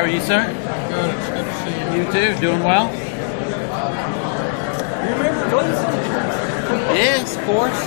How are you, sir? Good. It's good to see you. You too. Doing well? You remember Gleason? Yes, of course.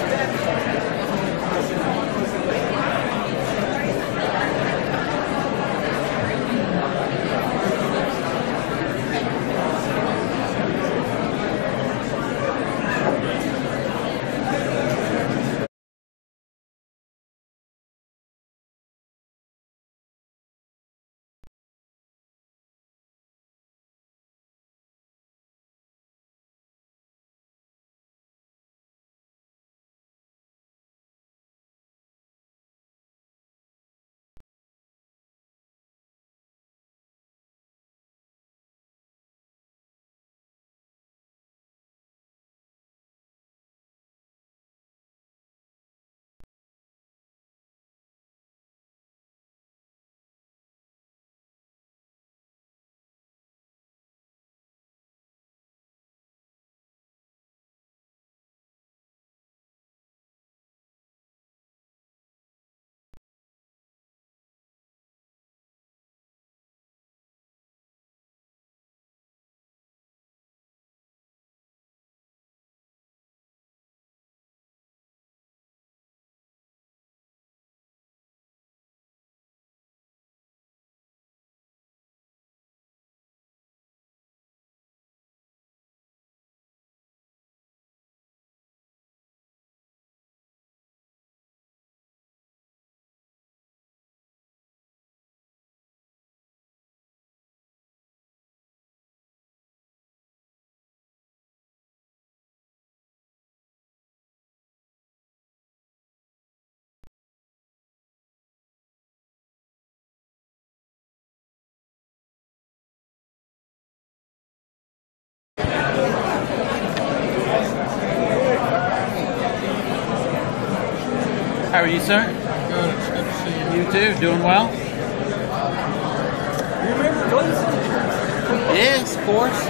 How are you, sir? Good. It's good to see you. You too. Doing well? You remember Gleason? Yes, of course.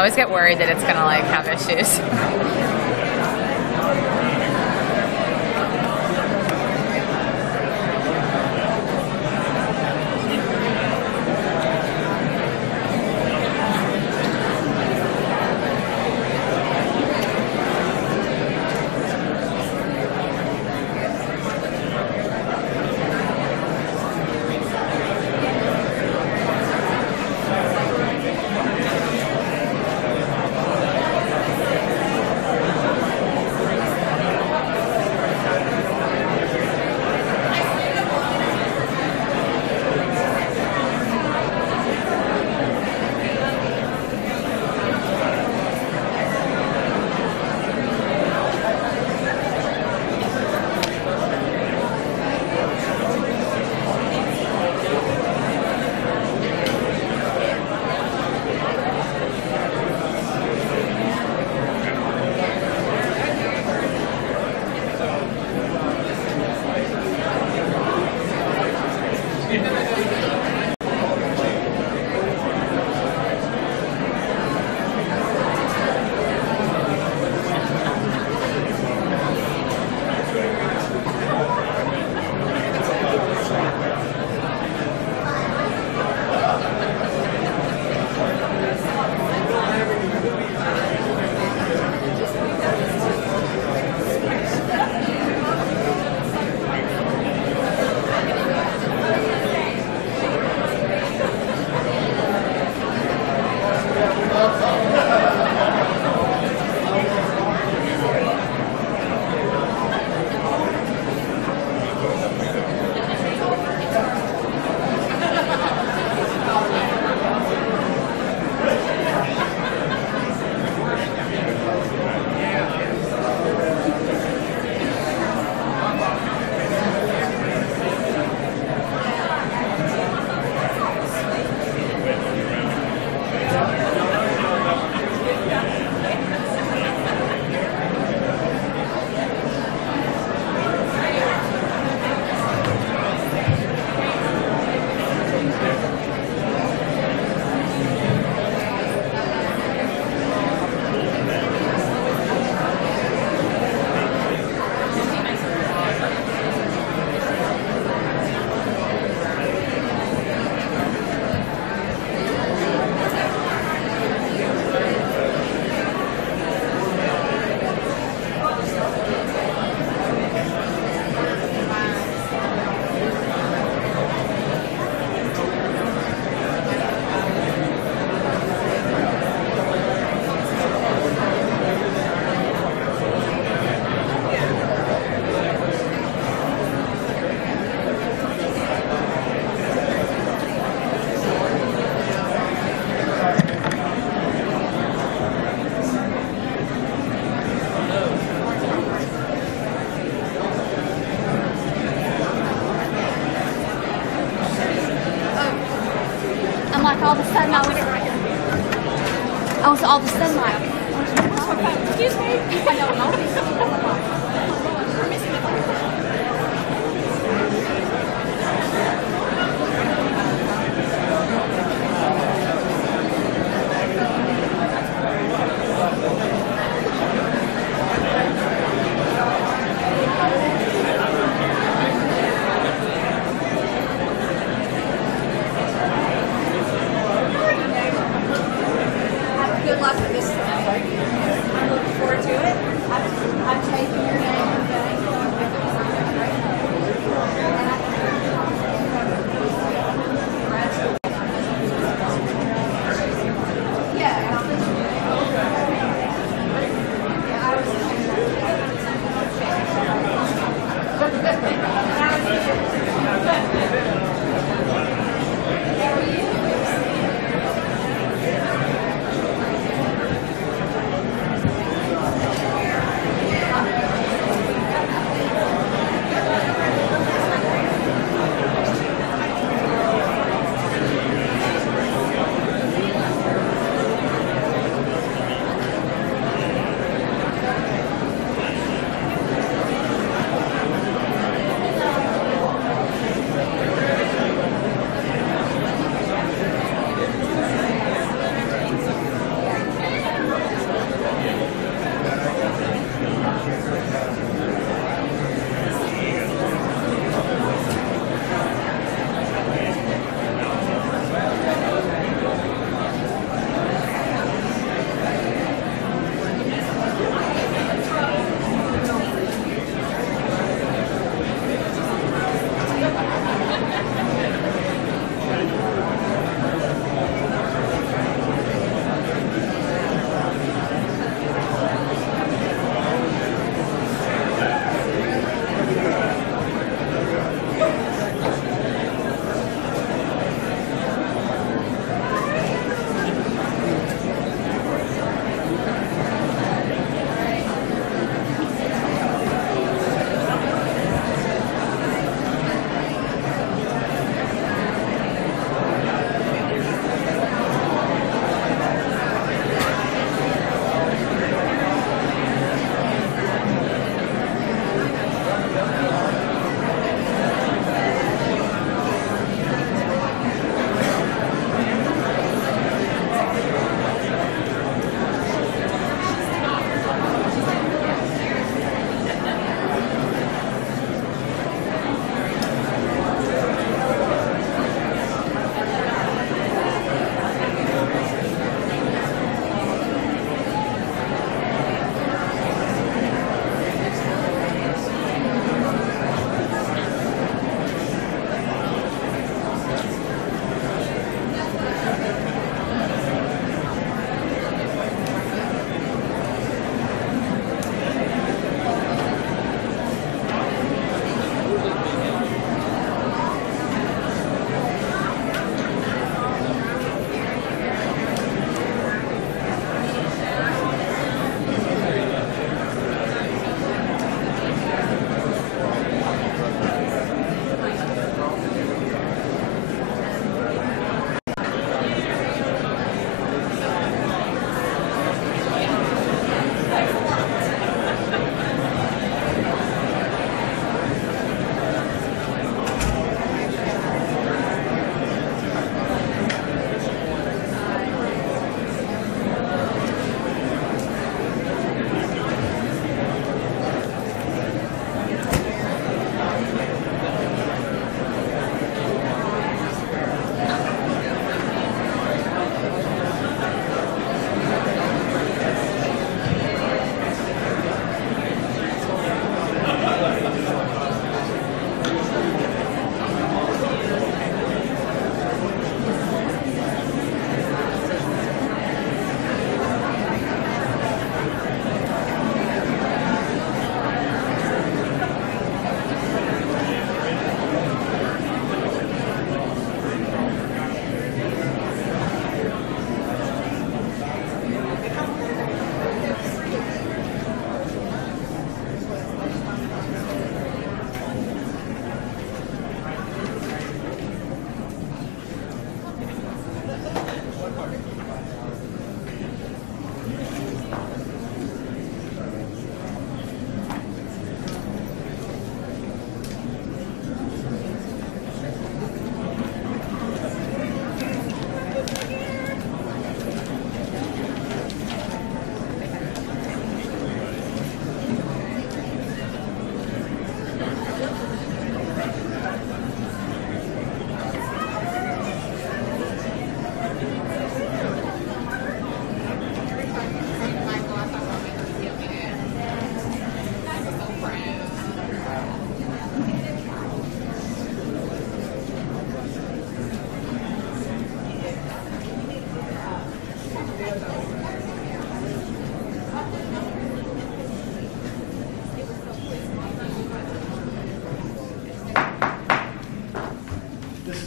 always get worried that it's gonna like have issues.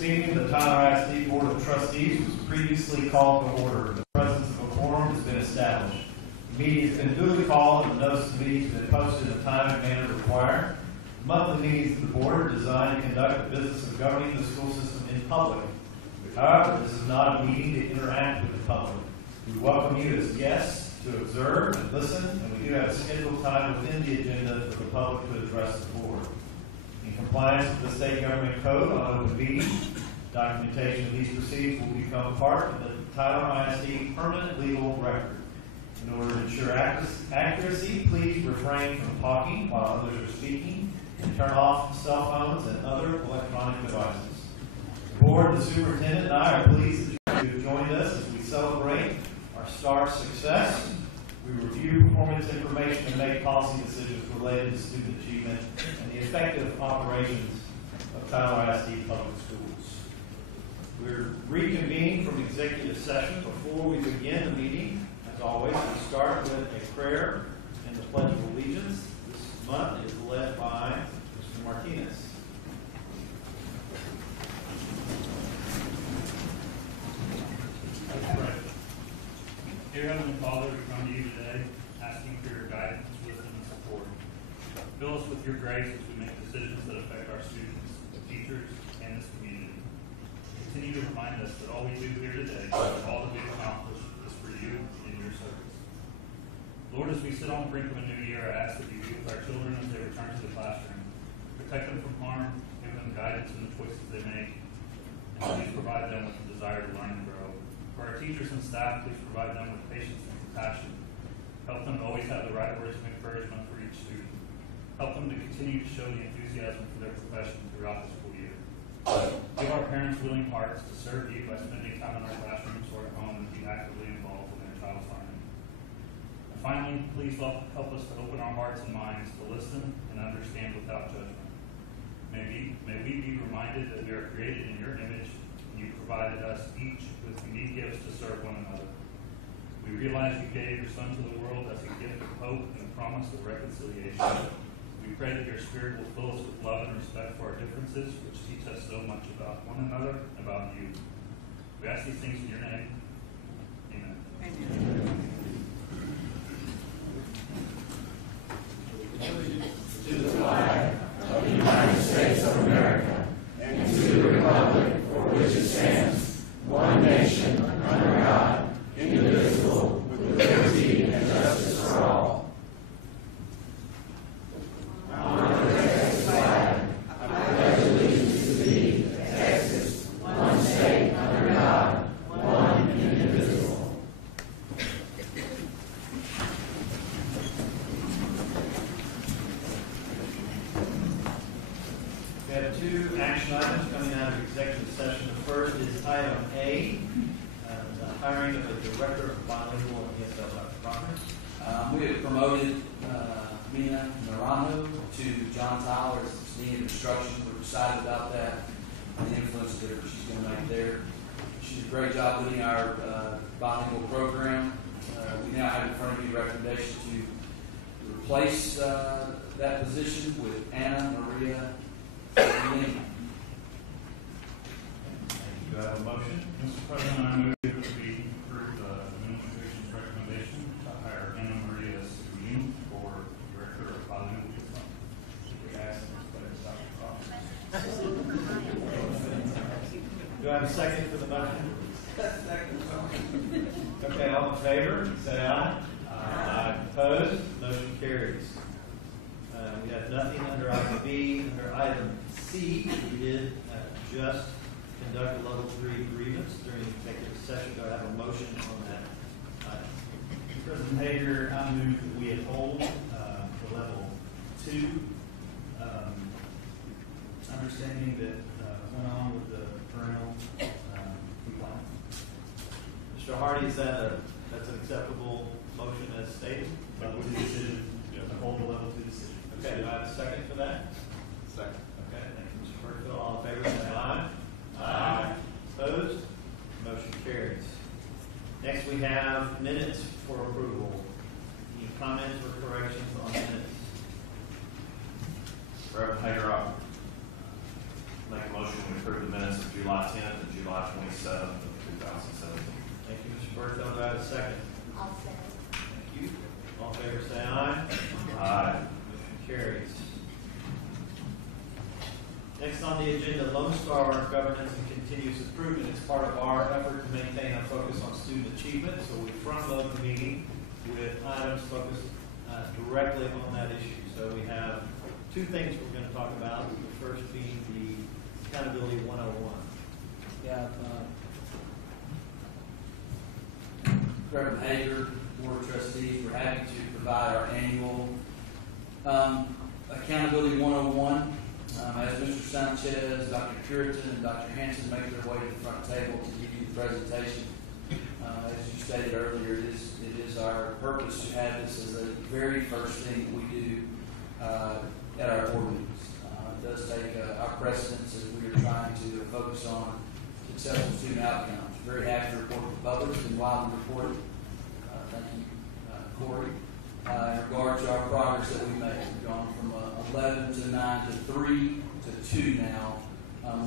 meeting of the Tyler ISD Board of Trustees was previously called to order. The presence of a quorum has been established. The meeting has been duly called and the notice of the meeting has been posted in the time and manner required. Monthly meetings of the board are designed to conduct the business of governing the school system in public. However, this is not a meeting to interact with the public. We welcome you as guests to observe and listen, and we do have a scheduled time within the agenda for the public to address the board. In compliance with the state government code on open meetings, documentation of these proceedings will become part of the Tyler ISD permanent legal record. In order to ensure accuracy, please refrain from talking while others are speaking and turn off cell phones and other electronic devices. The board, the superintendent, and I are pleased that you have joined us as we celebrate our STAR success. We review performance information and make policy decisions related to student achievement and the effective operations of Tyler ISD Public Schools. We're reconvening from executive session. Before we begin the meeting, as always, we start with a prayer and the Pledge of Allegiance. This month is led by Mr. Martinez. Let's pray. Dear Heavenly Father, we come to you today asking for your guidance, wisdom, and support. Fill us with your grace as we make decisions that affect our students, teachers, and this community. Continue to remind us that all we do here today, all that we accomplish, is for you and your service. Lord, as we sit on the brink of a new year, I ask that you be with our children as they return to the classroom. Protect them from harm, give them guidance in the choices they make, and please provide them with the desire to learn and grow. For our teachers and staff, please provide them with patience and compassion. Help them to always have the right words of encouragement for each student. Help them to continue to show the enthusiasm for their profession throughout the school year. Give our parents willing hearts to serve you by spending time in our classrooms or at home and be actively involved in their child's learning. And finally, please help us to open our hearts and minds to listen and understand without judgment. May we be reminded that we are created in your image and you provided us each with unique gifts to serve one another. We realize you gave your Son to the world as a gift of hope and a promise of reconciliation. We pray that your Spirit will fill us with love and respect for our differences, which teach us so much about one another and about you. We ask these things in your name. Amen. Amen. To the flag of the United States of America and to the republic for which it stands, one nation, under God, indivisible, with liberty and justice for all. Honor the Texas flag. I pledge allegiance to thee, Texas, one state, under God, one indivisible. We have two action items coming out of executive session. The first is item A, the hiring of a director of bilingual and ESL. Dr. Proctor. We have promoted Mina Narano to John Tyler as Dean of Instruction. We're excited about that and the influence that she's going to make there. She did a great job leading our bilingual program. We now have in front of you a recommendation to replace that position with Anna Maria Lima. Do I have a motion? Mr. President, I move that we approve the administration's recommendation to hire Anna Maria Seguin for Director of Bilingual Youth. We ask Dr. Do I have a second for the motion? Okay, all in favor, say aye. Aye. Opposed? Motion carries. We have nothing under item B. Under item C, we did just conduct a level 3 grievance during executive session. Do I have a motion on that item? President Hager, I move that we uphold the level 2, understanding that went on with the parental compliance. Mr. Hardy, is that's an acceptable motion as stated? With the decision to uphold the level 2 decision. Okay, do I have a second for that? Second. Okay, thank you, Mr. Burkeville. All in favor, say aye. Aye. Opposed? Motion carries. Next, we have minutes for approval. Any comments or corrections on minutes? Reverend Hager, make a motion to approve the minutes of July 10th and July 27th of 2017. Thank you, Mr. Berthold. Do I have a second? I'll second. Thank you. All in favor say aye. Aye. Motion carries. Next on the agenda, Lone Star Governance and Continuous Improvement is part of our effort to maintain a focus on student achievement. So we front load the meeting with items focused directly on that issue. So we have two things we're going to talk about. The first being the Accountability 101. Yeah, President Hager, Board of Trustees, we're happy to provide our annual Accountability 101. As Mr. Sanchez, Dr. Curitan, and Dr. Hanson make their way to the front table to give you the presentation, as you stated earlier, it is our purpose to have this as the very first thing that we do at our board meetings. It does take our precedence as we are trying to focus on successful student outcomes. Very happy to report to the public and widely reported. Thank you, Corey. In regard to our progress that we made, we've gone from 11 to 9 to 3 to 2 now,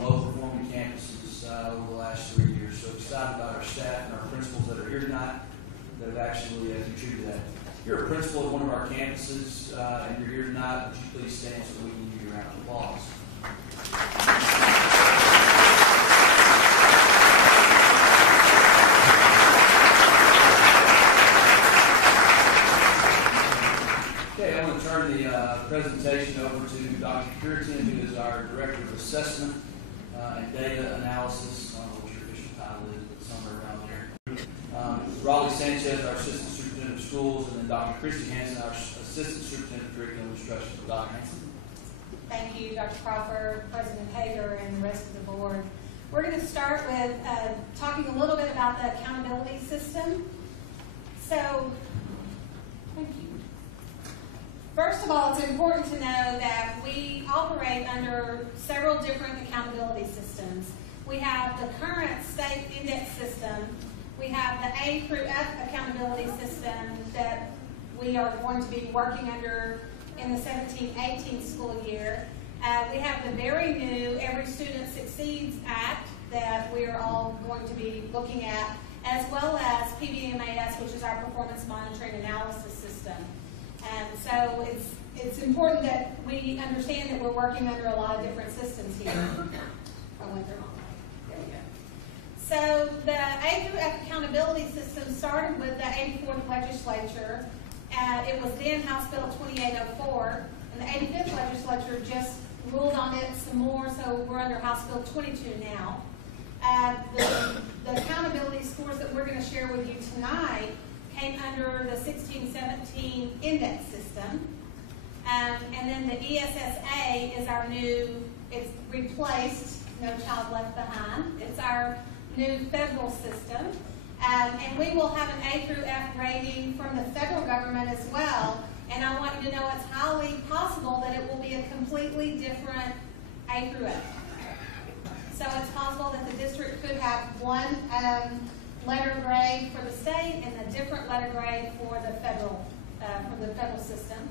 low-performing campuses over the last 3 years. So excited about our staff and our principals that are here tonight that have actually contributed to that. If you're a principal at one of our campuses and you're here tonight, would you please stand so we can give you a round of applause? Okay, I want to turn the presentation over to Dr. Curitan, who is our Director of Assessment and Data Analysis. I don't know what your official title is, but somewhere around there. Raleigh Sanchez, our Assistant Superintendent of Schools, and then Dr. Christy Hanson, our Assistant Superintendent of Curriculum Instruction. Dr. Hanson. Thank you, Dr. Crawford, President Hager, and the rest of the board. We're going to start with talking a little bit about the accountability system. So, thank you. First of all, it's important to know that we operate under several different accountability systems. We have the current state index system. We have the A through F accountability system that we are going to be working under in the 17-18 school year. We have the very new Every Student Succeeds Act that we are all going to be looking at, as well as PBMAS, which is our performance monitoring analysis system. So it's important that we understand that we're working under a lot of different systems here. I went the wrong way. There we go. So the A through F accountability system started with the 84th legislature. It was then House Bill 2804, and the 85th legislature just ruled on it some more, so we're under House Bill 22 now. The accountability scores that we're going to share with you tonight came under the 16-17 index system. And then the ESSA is our new, it's replaced No Child Left Behind. It's our new federal system. And we will have an A through F rating from the federal government as well. And I want you to know it's highly possible that it will be a completely different A through F. So it's possible that the district could have one letter grade for the state and a different letter grade for the federal system.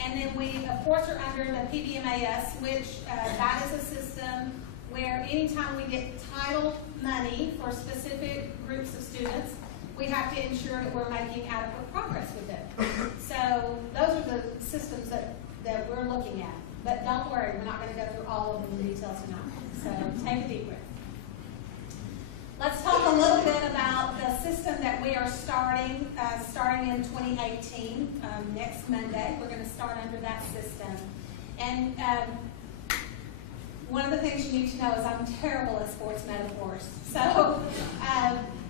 And then we, of course, are under the PBMAS, which that is a system where anytime we get title money for specific groups of students, we have to ensure that we're making adequate progress with it. So those are the systems that we're looking at. But don't worry, we're not going to go through all of them in detail tonight. So take a deep breath. Let's talk a little bit about the system that we are starting in 2018. Next Monday, we're going to start under that system. And one of the things you need to know is I'm terrible at sports metaphors. So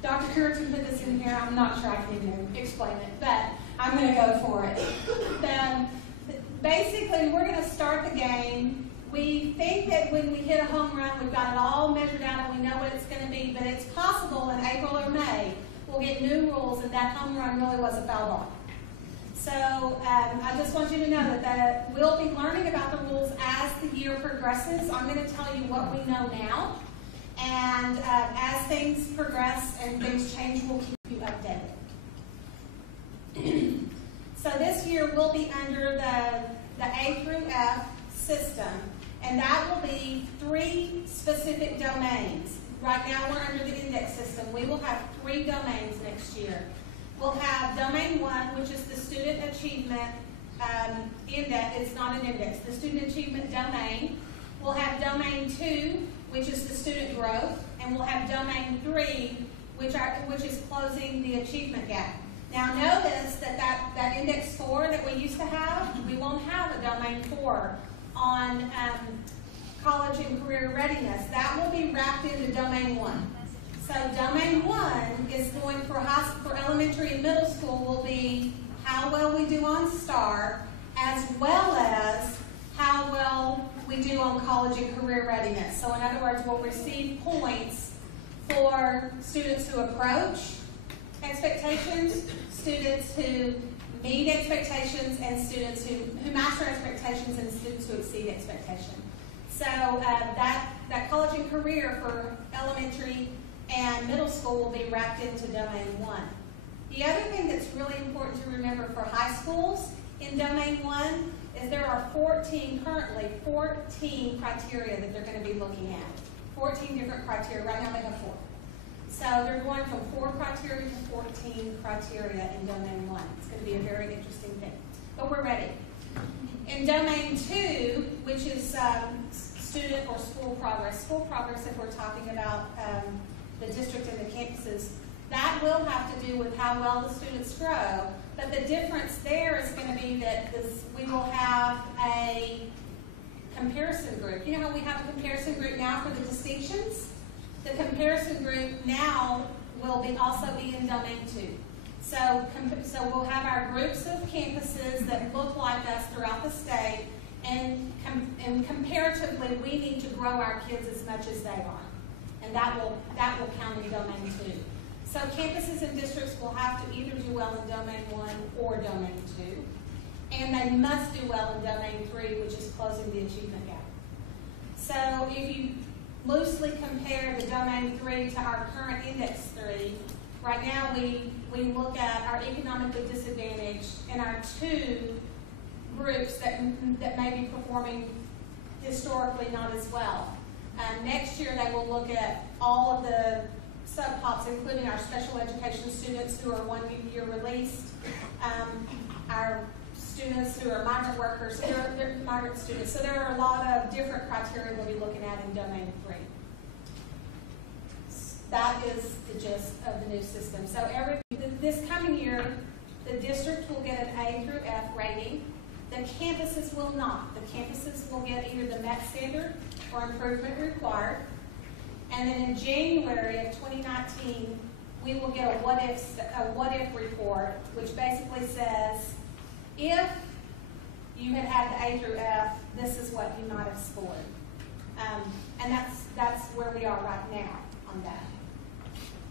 Dr. Curitan put this in here. I'm not sure I can even explain it, but I'm going to go for it. Basically, we're going to start the game. We think that when we hit a home run, we've got it all measured out and we know what it's going to be, but it's possible in April or May we'll get new rules and that home run really was a foul ball. So I just want you to know that we'll be learning about the rules as the year progresses. I'm going to tell you what we know now, and as things progress and things change, we'll keep you updated. So this year we'll be under the A through F system. And that will be 3 specific domains. Right now we're under the index system. We will have 3 domains next year. We'll have domain 1, which is the student achievement index. It's not an index, the student achievement domain. We'll have domain 2, which is the student growth, and we'll have domain 3, which is closing the achievement gap. Now notice that index 4 that we used to have, we won't have a domain 4 on college and career readiness. That will be wrapped into domain 1. So domain 1 is going for elementary and middle school will be how well we do on STAR, as well as how well we do on college and career readiness. So in other words, we'll receive points for students who approach expectations, students who meet expectations, and students who master expectations, and students who exceed expectations. So that college and career for elementary and middle school will be wrapped into domain 1. The other thing that's really important to remember for high schools in domain 1 is there are currently 14 criteria that they're going to be looking at. 14 different criteria. Right now they have 4. So they're going from 4 criteria to 14 criteria in domain 1. It's going to be a very interesting thing. But we're ready. In domain 2, which is student or school progress, if we're talking about the district and the campuses, that will have to do with how well the students grow. But the difference there is going to be that we will have a comparison group. You know how we have a comparison group now for the distinctions? The comparison group now will also be in domain 2. So we'll have our groups of campuses that look like us throughout the state, and comparatively, we need to grow our kids as much as they are. And that will count in domain 2. So campuses and districts will have to either do well in domain 1 or domain 2. And they must do well in domain 3, which is closing the achievement gap. So if you loosely compare the domain 3 to our current index 3, right now we look at our economically disadvantaged and our 2 groups that may be performing historically not as well. Next year they will look at all of the subpops, including our special education students who are 1 year released, our students who are migrant workers, they're migrant students. So there are a lot of different criteria we'll be looking at in domain 3. That is the gist of the new system. So this coming year, the district will get an A through F rating. The campuses will not. The campuses will get either the MET standard or improvement required. And then in January of 2019, we will get a what if report, which basically says, if you had had the A through F, this is what you might have scored. And that's where we are right now on that.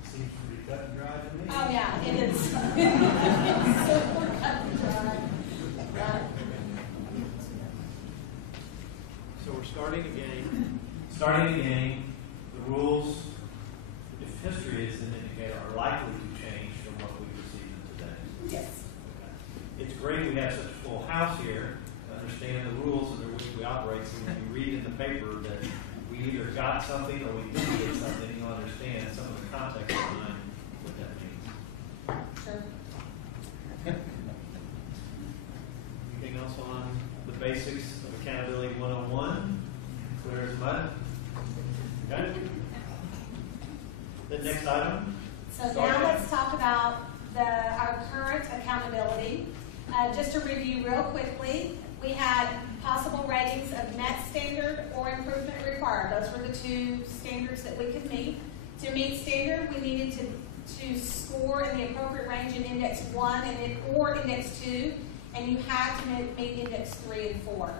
Seems to be cut and dry to me. Oh yeah, it is. Super cut and dry. Right. So we're starting a game. Starting the game, the rules, if history is an indicator, are likely to change from what we receive today. Yes. Okay. It's great we have such a full house here to understand the rules under which we operate, so when you read in the paper that we either got something or we didn't get something, you'll understand some of the context behind what that means. Sure. Anything else on the basics of Accountability 101? Clear as mud? Okay. The next item. So now let's talk about our current accountability. Just to review real quickly, we had possible ratings of MET standard or improvement required. Those were the 2 standards that we could meet. To meet standard, we needed to score in the appropriate range in index 1 or index 2, and you had to meet index 3 and 4.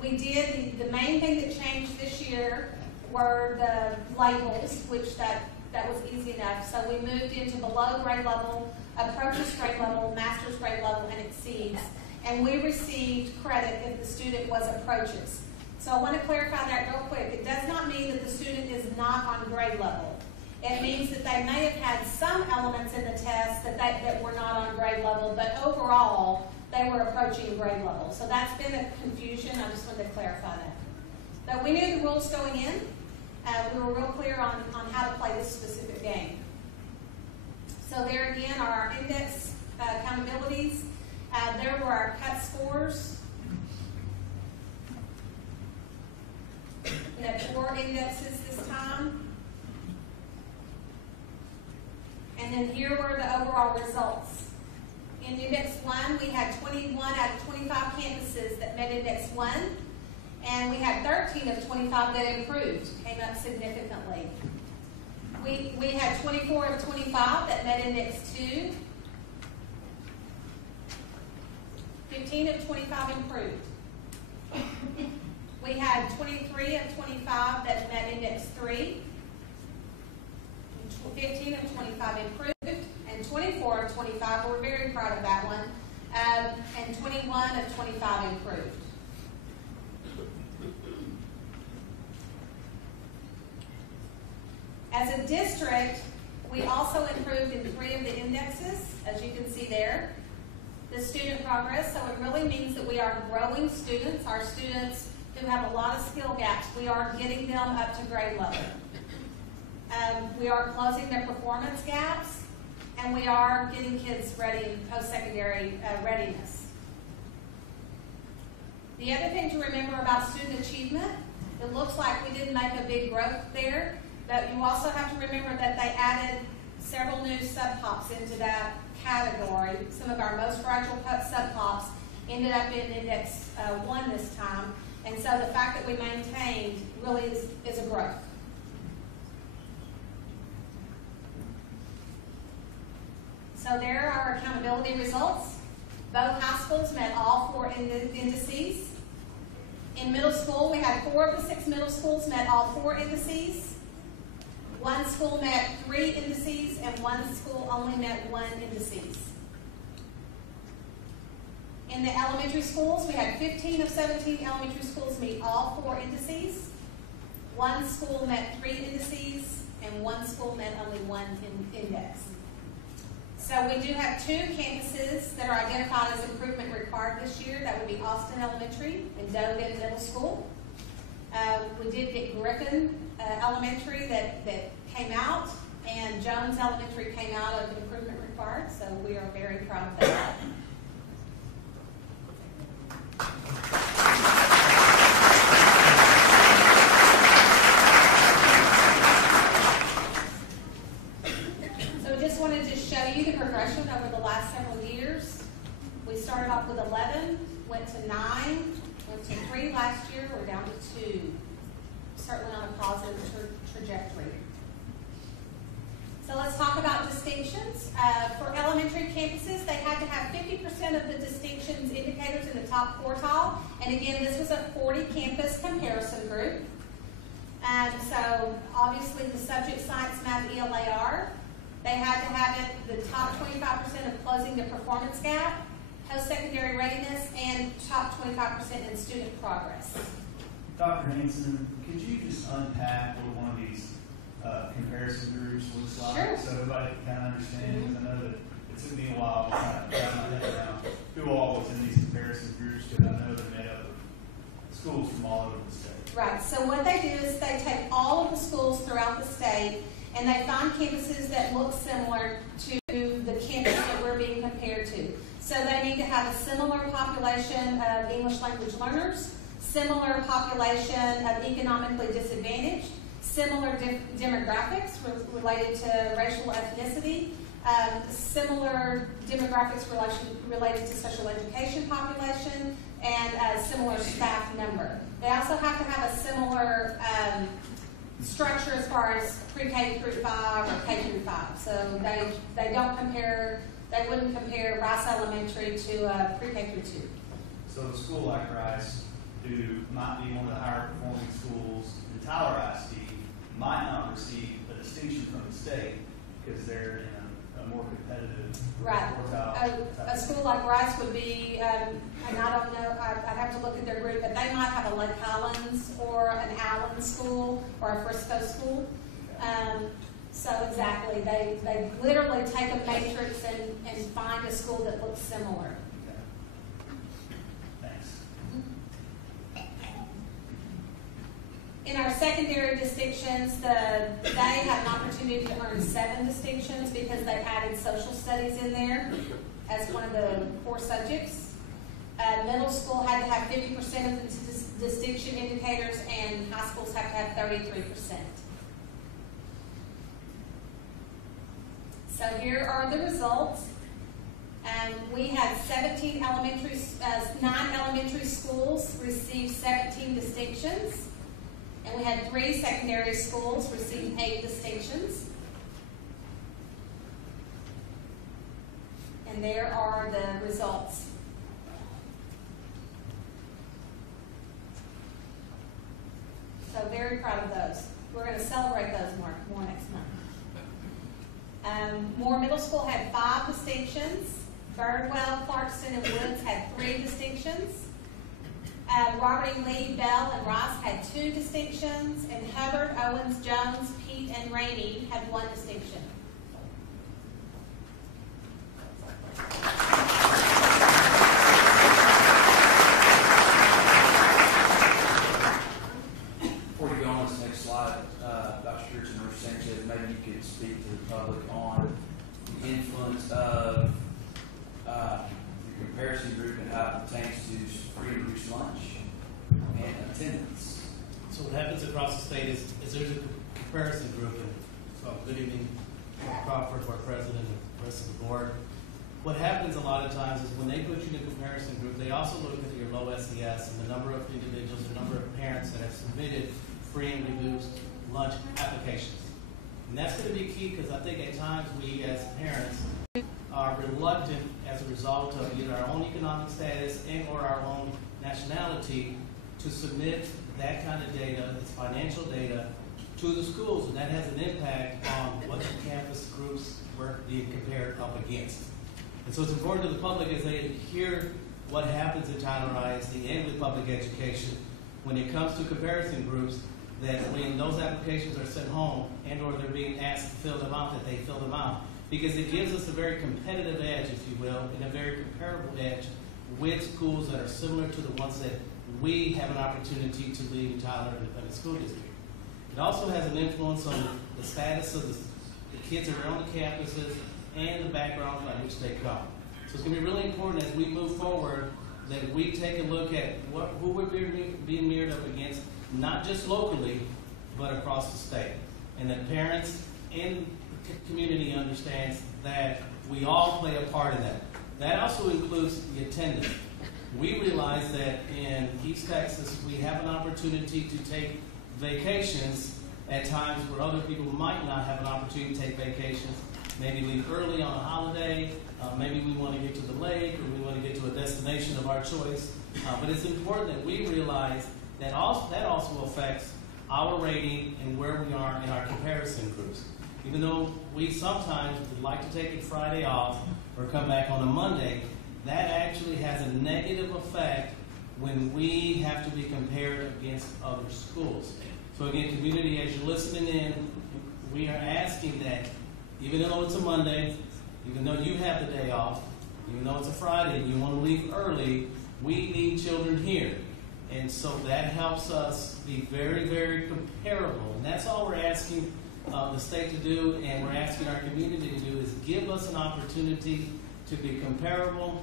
We did, the main thing that changed this year were the labels, which that was easy enough. So we moved into below grade level, approaches grade level, master's grade level, and exceeds. And we received credit if the student was approaches. So I want to clarify that real quick. It does not mean that the student is not on grade level. It means that they may have had some elements in the test that were not on grade level, but overall, they were approaching grade level. So that's been a confusion. I just wanted to clarify that. But we knew the rules going in. We were real clear on how to play this specific game. So there again are our index accountabilities. There were our cut scores. We had 4 indexes this time. And then here were the overall results. In Index 1, we had 21 out of 25 campuses that met Index 1, and we had 13 of 25 that improved, came up significantly. We had 24 of 25 that met Index 2. 15 of 25 improved. We had 23 of 25 that met Index 3. 15 of 25 improved, and 24 of 25, we're very proud of that one, and 21 of 25 improved. As a district, we also improved in 3 of the indexes, as you can see there. The student progress, so it really means that we are growing students, our students who have a lot of skill gaps, we are getting them up to grade level. We are closing their performance gaps, and we are getting kids ready in post-secondary readiness. The other thing to remember about student achievement, it looks like we didn't make a big growth there, but you also have to remember that they added several new subtops into that category. Some of our most fragile subtops ended up in Index 1 this time, and so the fact that we maintained really is a growth. So there are our accountability results. Both high schools met all 4 indices. In middle school, we had 4 of the 6 middle schools met all 4 indices. 1 school met 3 indices, and 1 school only met 1 indices. In the elementary schools, we had 15 of 17 elementary schools meet all 4 indices. 1 school met 3 indices, and 1 school met only 1 index. So we do have 2 campuses that are identified as improvement required this year. That would be Austin Elementary and Dogan Middle School. We did get Griffin Elementary that came out, and Jones Elementary came out of improvement required, so we are very proud of that. Progression over the last several years. We started off with 11, went to 9, went to 3 last year, we're down to 2. Certainly on a positive trajectory. So let's talk about distinctions. For elementary campuses, they had to have 50% of the distinctions indicators in the top quartile. And again, this was a 40 campus comparison group. So obviously the subject science, math, ELAR, they had to have it the top 25% of closing the performance gap, post-secondary readiness, and top 25% in student progress. Dr. Hanson, could you just unpack what one of these comparison groups looks like? Sure. So everybody can kind of understand, because I know that it took me a while to kind of wrap my head around who all was in these comparison groups, because I know they're made up of schools from all over the state. Right. So what they do is they take all of the schools throughout the state, and they find campuses that look similar to the campus that we're being compared to. So they need to have a similar population of English language learners, similar population of economically disadvantaged, similar demographics related to racial ethnicity, similar demographics related to special education population, and similar staff number. They also have to have a similar structure as far as pre-K through 5 or K through 5. So they don't compare, they wouldn't compare Rice Elementary to pre-K through 2. So a school like Rice, who might be one of the higher performing schools in Tyler ISD, might not receive a distinction from the state because they're in a more competitive quartile. A school like Rice would be, and I don't know, I'd have to look at their group, but they might have a Lake Highlands or an Allen school or a Frisco school. So exactly, they literally take a matrix and find a school that looks similar. Okay. In our secondary distinctions, they have an opportunity to earn 7 distinctions because they've added social studies in there as one of the core subjects. Middle school had to have 50% of the distinction indicators, and high schools have to have 33%. So here are the results. We had 9 elementary schools receive 17 distinctions. And we had 3 secondary schools receive 8 distinctions. And there are the results. So very proud of those. We're going to celebrate those more next month. Moore Middle School had 5 distinctions. Birdwell, Clarkston, and Woods had 3 distinctions. Robert E. Lee, Bell, and Rice had 2 distinctions, and Hubbard, Owens, Jones, Pete, and Rainey had 1 distinction. Before you go on this next slide, Dr. Stewart and Nurse Sanchez, maybe you could speak to the public on the influence of the comparison group and how it pertains to free and reduced lunch and attendance. So what happens across the state is there's a comparison group, and so good evening, Dr. Crawford, our president, and the rest of the board. What happens a lot of times is when they put you in a comparison group, they also look at your low SES and the number of individuals, the number of parents that have submitted free and reduced lunch applications. And that's going to be key because I think at times we as parents are reluctant as a result of either our own economic status and or our own nationality to submit that kind of data, this financial data, to the schools, and that has an impact on what the campus groups were being compared up against. And so it's important to the public as they hear what happens in Tyler ISD and with public education when it comes to comparison groups, that when those applications are sent home and or they're being asked to fill them out, that they fill them out. Because it gives us a very competitive edge, if you will, and a very comparable edge with schools that are similar to the ones that we have an opportunity to lead in Tyler Independent School District. It also has an influence on the status of the kids that are on the campuses and the background by which they come. So it's going to be really important as we move forward that we take a look at who we're being mirrored up against, not just locally, but across the state. And that parents and the community understands that we all play a part in that. That also includes the attendance. We realize that in East Texas, we have an opportunity to take vacations at times where other people might not have an opportunity to take vacations. Maybe leave early on a holiday, maybe we want to get to the lake, or we want to get to a destination of our choice. But it's important that we realize that also affects our rating and where we are in our comparison groups. Even though we sometimes would like to take a Friday off or come back on a Monday, that actually has a negative effect when we have to be compared against other schools. So again, community, as you're listening in, we are asking that even though it's a Monday, even though you have the day off, even though it's a Friday and you want to leave early, we need children here. And so that helps us be very, very comparable. And that's all we're asking the state to do, and we're asking our community to do, is give us an opportunity to be comparable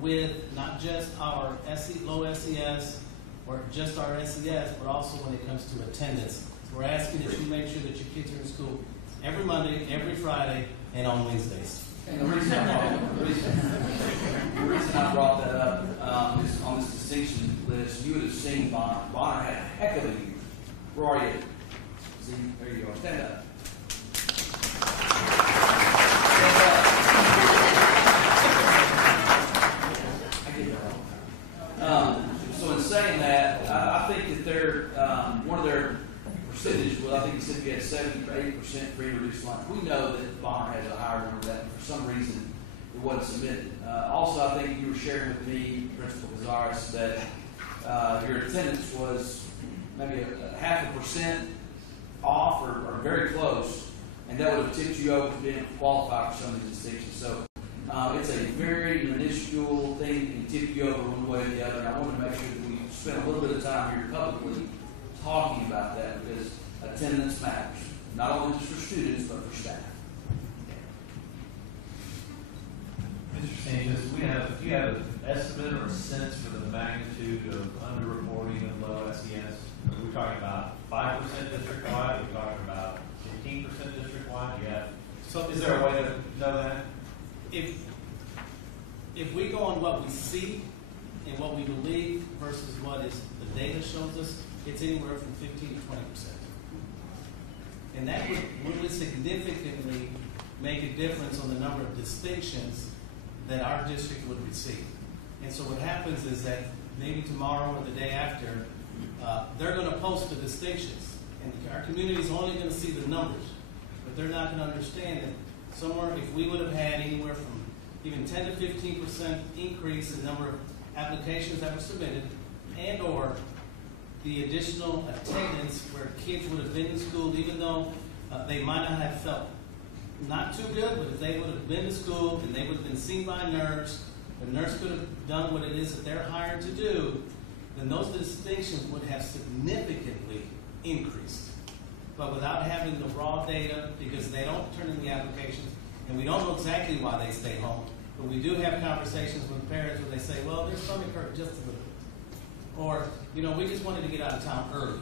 with not just our low SES or just our SES, but also when it comes to attendance. So we're asking that you make sure that your kids are in school every Monday, every Friday, and on Wednesdays. And the reason I brought that up is on this distinction list, you would have seen Bonner. Bonner had a heck of a year. Where are you? See, there you go. Stand up. I get that wrong. So in saying that, I think that they're one of their percentage, well, I think you said you had 70 or 80% free and reduced lunch. We know that Bonner has a higher number of that, but for some reason it wasn't submitted. Also, I think you were sharing with me, Principal Cazares, that your attendance was maybe a 0.5% off or very close, and that would have tipped you over to being qualified for some of these distinctions. So it's a very minuscule thing that can tip you over one way or the other, and I want to make sure that we spend a little bit of time here publicly talking about that because attendance matters, not only just for students, but for staff. Mr. Sanchez, do you have an estimate or a sense for the magnitude of underreporting of low SES? Are we talking about 5% district-wide? Are we talking about 15% district-wide? Yeah. So is there a way to know that? If we go on what we see and what we believe versus what is the data shows us, it's anywhere from 15 to 20%. And that would really significantly make a difference on the number of distinctions that our district would receive. And so what happens is that maybe tomorrow or the day after, they're going to post the distinctions. And our community is only going to see the numbers. But they're not going to understand that somewhere, if we would have had anywhere from even 10 to 15% increase in the number of applications that were submitted, and or the additional attendance where kids would have been in school, even though they might not have felt not too good, but if they would have been to school and they would have been seen by a nurse, the nurse could have done what it is that they're hired to do, then those distinctions would have significantly increased. But without having the raw data, because they don't turn in the applications, and we don't know exactly why they stay home, but we do have conversations with parents where they say, well, their stomach hurt just a little bit. Or, you know, we just wanted to get out of town early.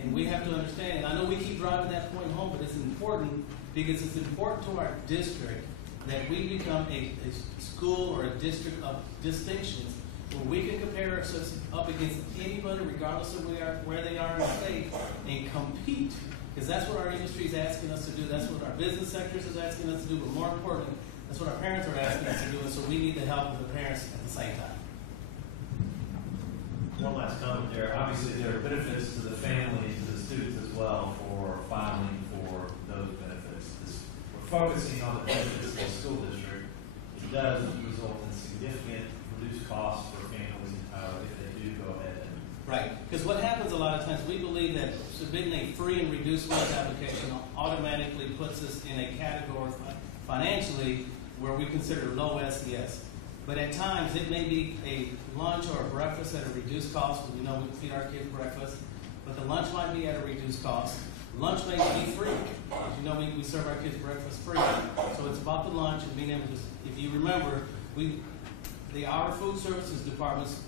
And we have to understand, and I know we keep driving that point home, but it's important because it's important to our district that we become a school or a district of distinctions where we can compare ourselves up against anybody, regardless of where they are in the state, and compete. Because that's what our industry is asking us to do. That's what our business sectors is asking us to do. But more importantly, that's what our parents are asking us to do. And so we need the help of the parents at the same time. One last comment there. Obviously, there are benefits to the families, to the students as well for filing for those benefits. We're focusing on the benefits of the school district. It does result in significant reduced costs for families in Tyler if they do go ahead. Right. Because what happens a lot of times, we believe that submitting a free and reduced lunch application automatically puts us in a category financially where we consider low SES. But at times, it may be a lunch or a breakfast at a reduced cost. We know we feed our kids breakfast, but the lunch might be at a reduced cost. Lunch may be free. As you know, we serve our kids breakfast free. So it's about the lunch and being able to, if you remember, our food services departments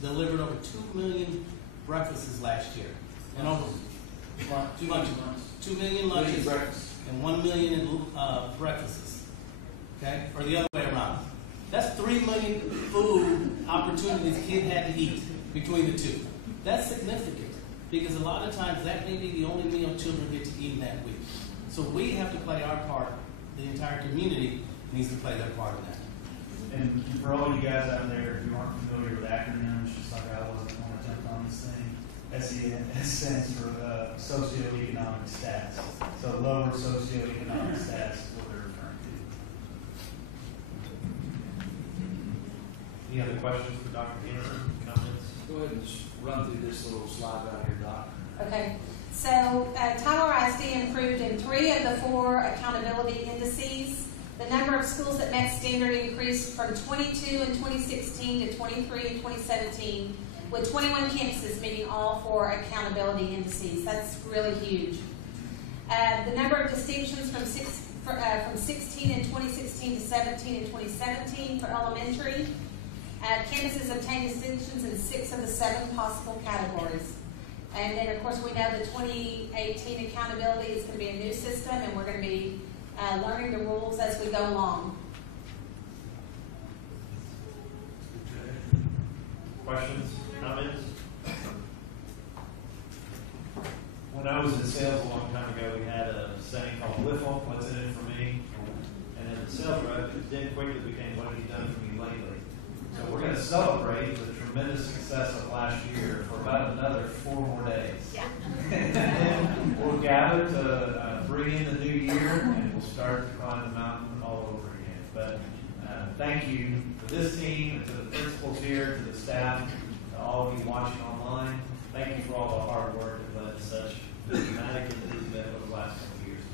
delivered over 2 million breakfasts last year. And over 2 million lunches and 1 million breakfasts. Okay? Or the other way around. That's 3 million food opportunities kids had to eat between the two. That's significant because a lot of times that may be the only meal children get to eat in that week. So we have to play our part. The entire community needs to play their part in that. And for all you guys out there who aren't familiar with acronyms, just like I wasn't when I jumped on this thing, SES stands for socioeconomic status. So lower socioeconomic status is what they're referring to. Any other questions for Dr. Hanson? Comments? Go ahead and just run through this little slide right here, Doc. Okay, so Tyler ISD improved in 3 of the 4 accountability indices. The number of schools that met standard increased from 22 in 2016 to 23 in 2017, with 21 campuses meeting all 4 accountability indices. That's really huge. The number of distinctions from 16 in 2016 to 17 in 2017 for elementary. Campuses obtained distinctions in 6 of the 7 possible categories. And then, of course, we know the 2018 accountability is going to be a new system, and we're going to be learning the rules as we go along. Questions? Comments? When I was in sales a long time ago, we had a saying called "Whiffle, what's in it for me?" And as a sales rep, it then quickly became "What have you done for me lately?" So we're going to celebrate the tremendous success of last year for about another 4 more days. Yeah. And then we'll gather to bring in the new year, and we'll start to climb the mountain all over again. But thank you to this team, and to the principals here, to the staff, to all of you watching online. Thank you for all the hard work that led to such dramatic improvement over the last couple of years.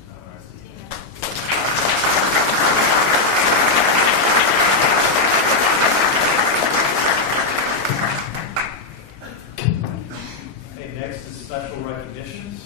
Next is special special recognitions.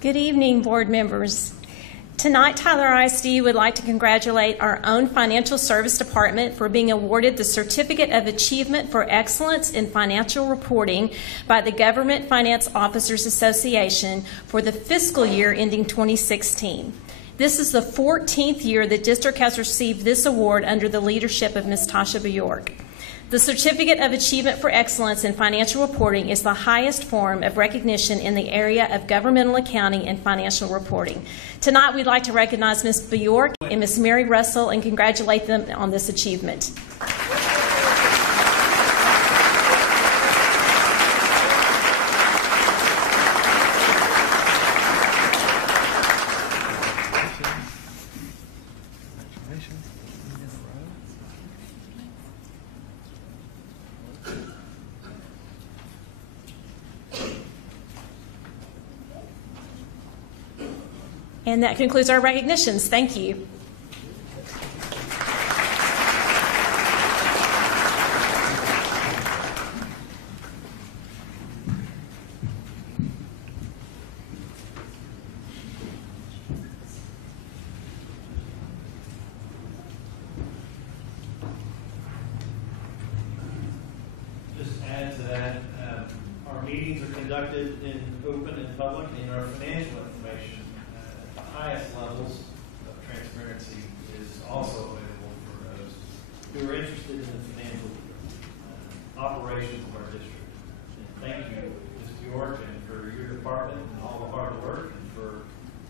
Good evening, board members. Tonight, Tyler ISD would like to congratulate our own Financial Service Department for being awarded the Certificate of Achievement for Excellence in Financial Reporting by the Government Finance Officers Association for the fiscal year ending 2016. This is the 14th year the district has received this award under the leadership of Ms. Tasha Bjork. The Certificate of Achievement for Excellence in Financial Reporting is the highest form of recognition in the area of governmental accounting and financial reporting. Tonight, we'd like to recognize Ms. Bjork and Ms. Mary Russell and congratulate them on this achievement. And that concludes our recognitions. Thank you. Just add to that, our meetings are conducted in open and public, and our financial information at the highest levels of transparency is also available for those who are interested in the financial operations of our district. And thank you, Ms. Bjork, and for your department and all the hard work, and for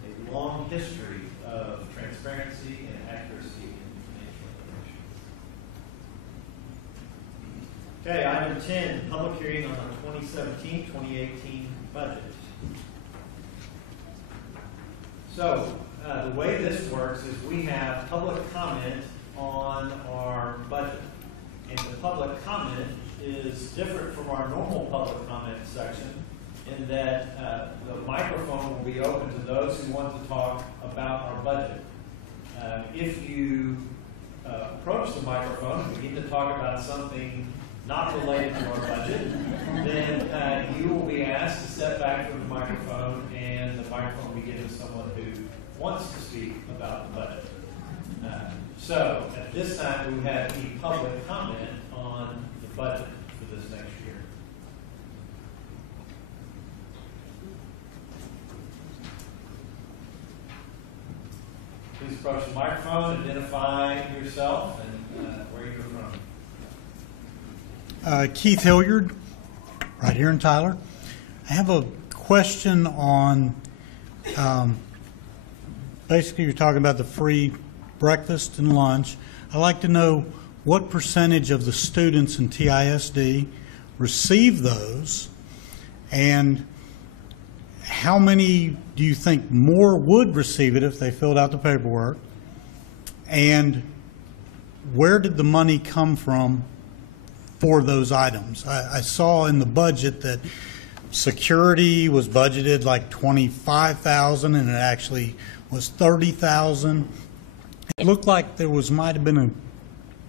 a long history of transparency and accuracy in financial information. Okay, item 10, public hearing on the 2017-2018 budget. So, the way this works is we have public comment on our budget. And the public comment is different from our normal public comment section in that the microphone will be open to those who want to talk about our budget. If you approach the microphone and begin to talk about something not related to our budget, then you will be asked to step back from the microphone, and the microphone will be given to someone who wants to speak about the budget. So, at this time, do we have any public comment on the budget for this next year? Please approach the microphone, identify yourself, and where you're from. Keith Hilliard, right here in Tyler. I have a question on, basically you're talking about the free breakfast and lunch. I'd like to know what percentage of the students in TISD receive those, and how many do you think more would receive it if they filled out the paperwork, and where did the money come from for those items? I saw in the budget that security was budgeted like $25,000 and it actually was $30,000. It looked like there might have been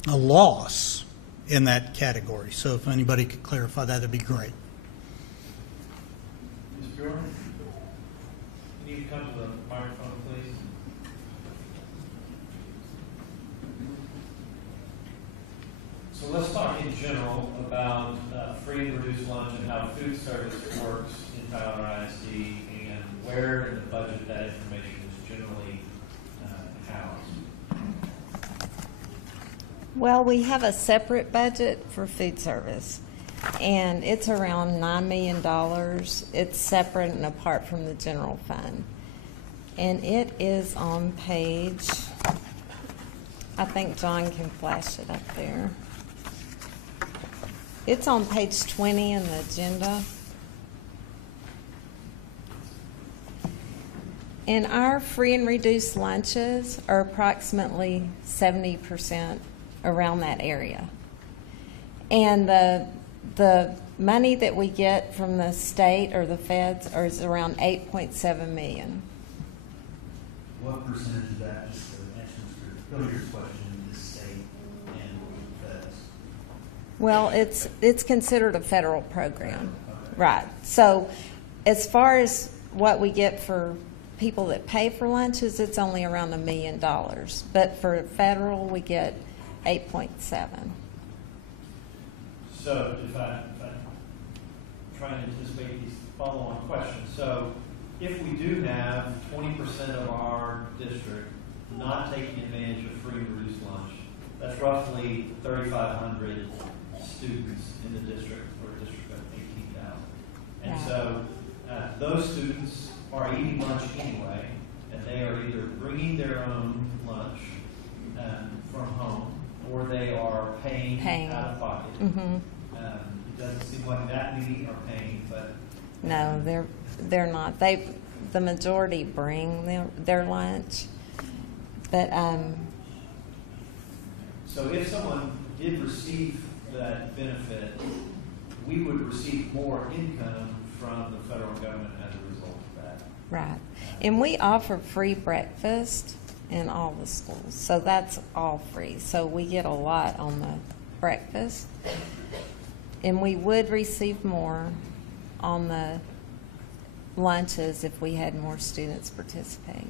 a loss in that category. So if anybody could clarify that, that'd be great. Ms. Bjork, you need to come to the microphone, please. So let's talk in general about free and reduced lunch and how food service works in Tyler ISD and where in the budget that information is generally housed. Well, we have a separate budget for food service, and it's around $9 million. It's separate and apart from the general fund. And it is on page, I think John can flash it up there. It's on page 20 in the agenda. And our free and reduced lunches are approximately 70% around that area. And the money that we get from the state or the feds is around $8.7 million. What percentage of that, just to answer Mr. Hilliard's question, is state and feds? Well, it's considered a federal program, right? So, as far as what we get for people that pay for lunches, it's only around $1 million. But for federal, we get 8.7. So if I try and anticipate these follow-on questions. So if we do have 20% of our district not taking advantage of free and reduced lunch, that's roughly 3,500 students in the district, or a district of 18,000. And so those students are eating lunch anyway, and they are either bringing their own lunch from home, or they are paying out of pocket. Mm-hmm. It doesn't seem like that many are paying, but no, they're not. The majority bring their lunch, but so if someone did receive that benefit, we would receive more income from the federal government as a result of that. Right. And we offer free breakfast in all the schools, so that's all free. So we get a lot on the breakfast, and we would receive more on the lunches if we had more students participate.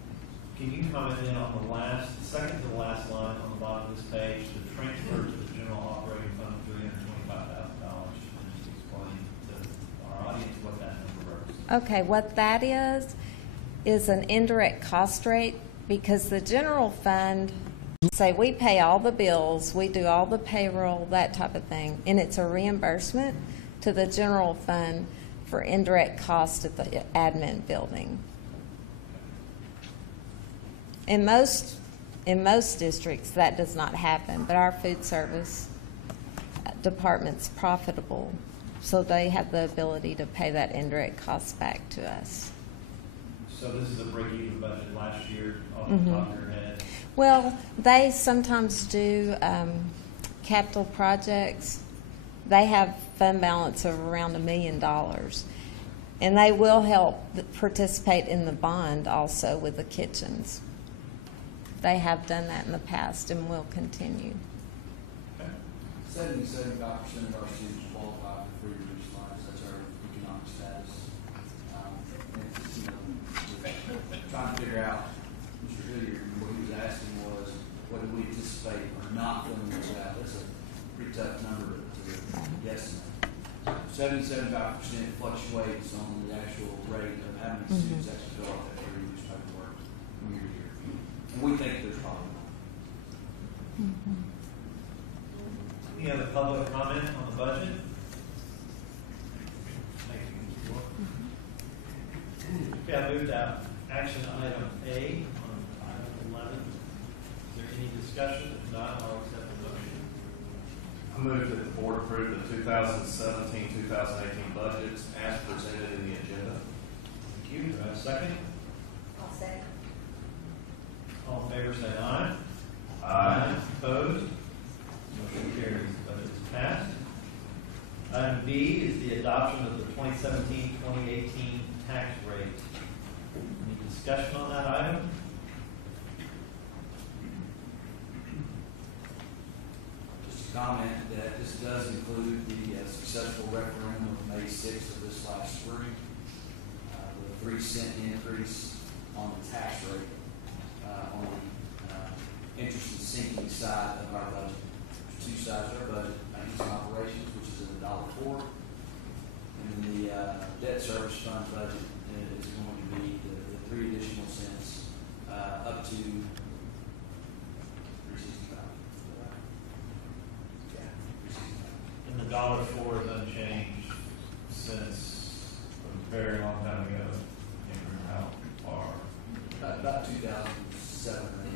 Can you comment then on the second to the last line on the bottom of this page, the transfer to the general operating fund of $325,000, and just explain to our audience what that number represents? Okay, what that is an indirect cost rate, because the general fund, say we pay all the bills, we do all the payroll, that type of thing, and it's a reimbursement to the general fund for indirect cost at the admin building. In most districts, that does not happen, but our food service department's profitable, so they have the ability to pay that indirect cost back to us. So this is a break-even budget last year off the top of your head? Well, they sometimes do capital projects. They have fund balance of around $1 million. And they will help participate in the bond also with the kitchens. They have done that in the past and will continue. 75% of our students qualify for free reduced lunch. That's our economic status. Trying to figure out, Mr. Hilliard, what he was asking was, what do we anticipate or not filling this out? That's a pretty tough number to guesstimate. 75% fluctuates on the actual rate of how many students actually fill out that free reduced paperwork from year to year. And we think there's probably more. Any other public comment on the budget? Thank you. Okay, I moved out action item A on item 11. Is there any discussion? If not, I'll accept the motion. I move that the board approve the 2017-2018 budgets as presented in the agenda. Thank you. Do I have a second? I'll say. All in favor say aye. Aye. Opposed? Motion carries. Budget is passed. Item B is the adoption of the 2017-2018 tax rate. Any discussion on that item? Just a comment that this does include the successful referendum of May 6th of this last spring, with a 3-cent increase on the tax rate on the interest and sinking side of our budget. There's two sides of our budget: maintenance and operations, which is at $1.04, and then the debt service fund budget is going to be the 3 additional cents up to $3.65. And the $1.04 is unchanged since a very long time ago. Can't remember how far. About 2007 or 8.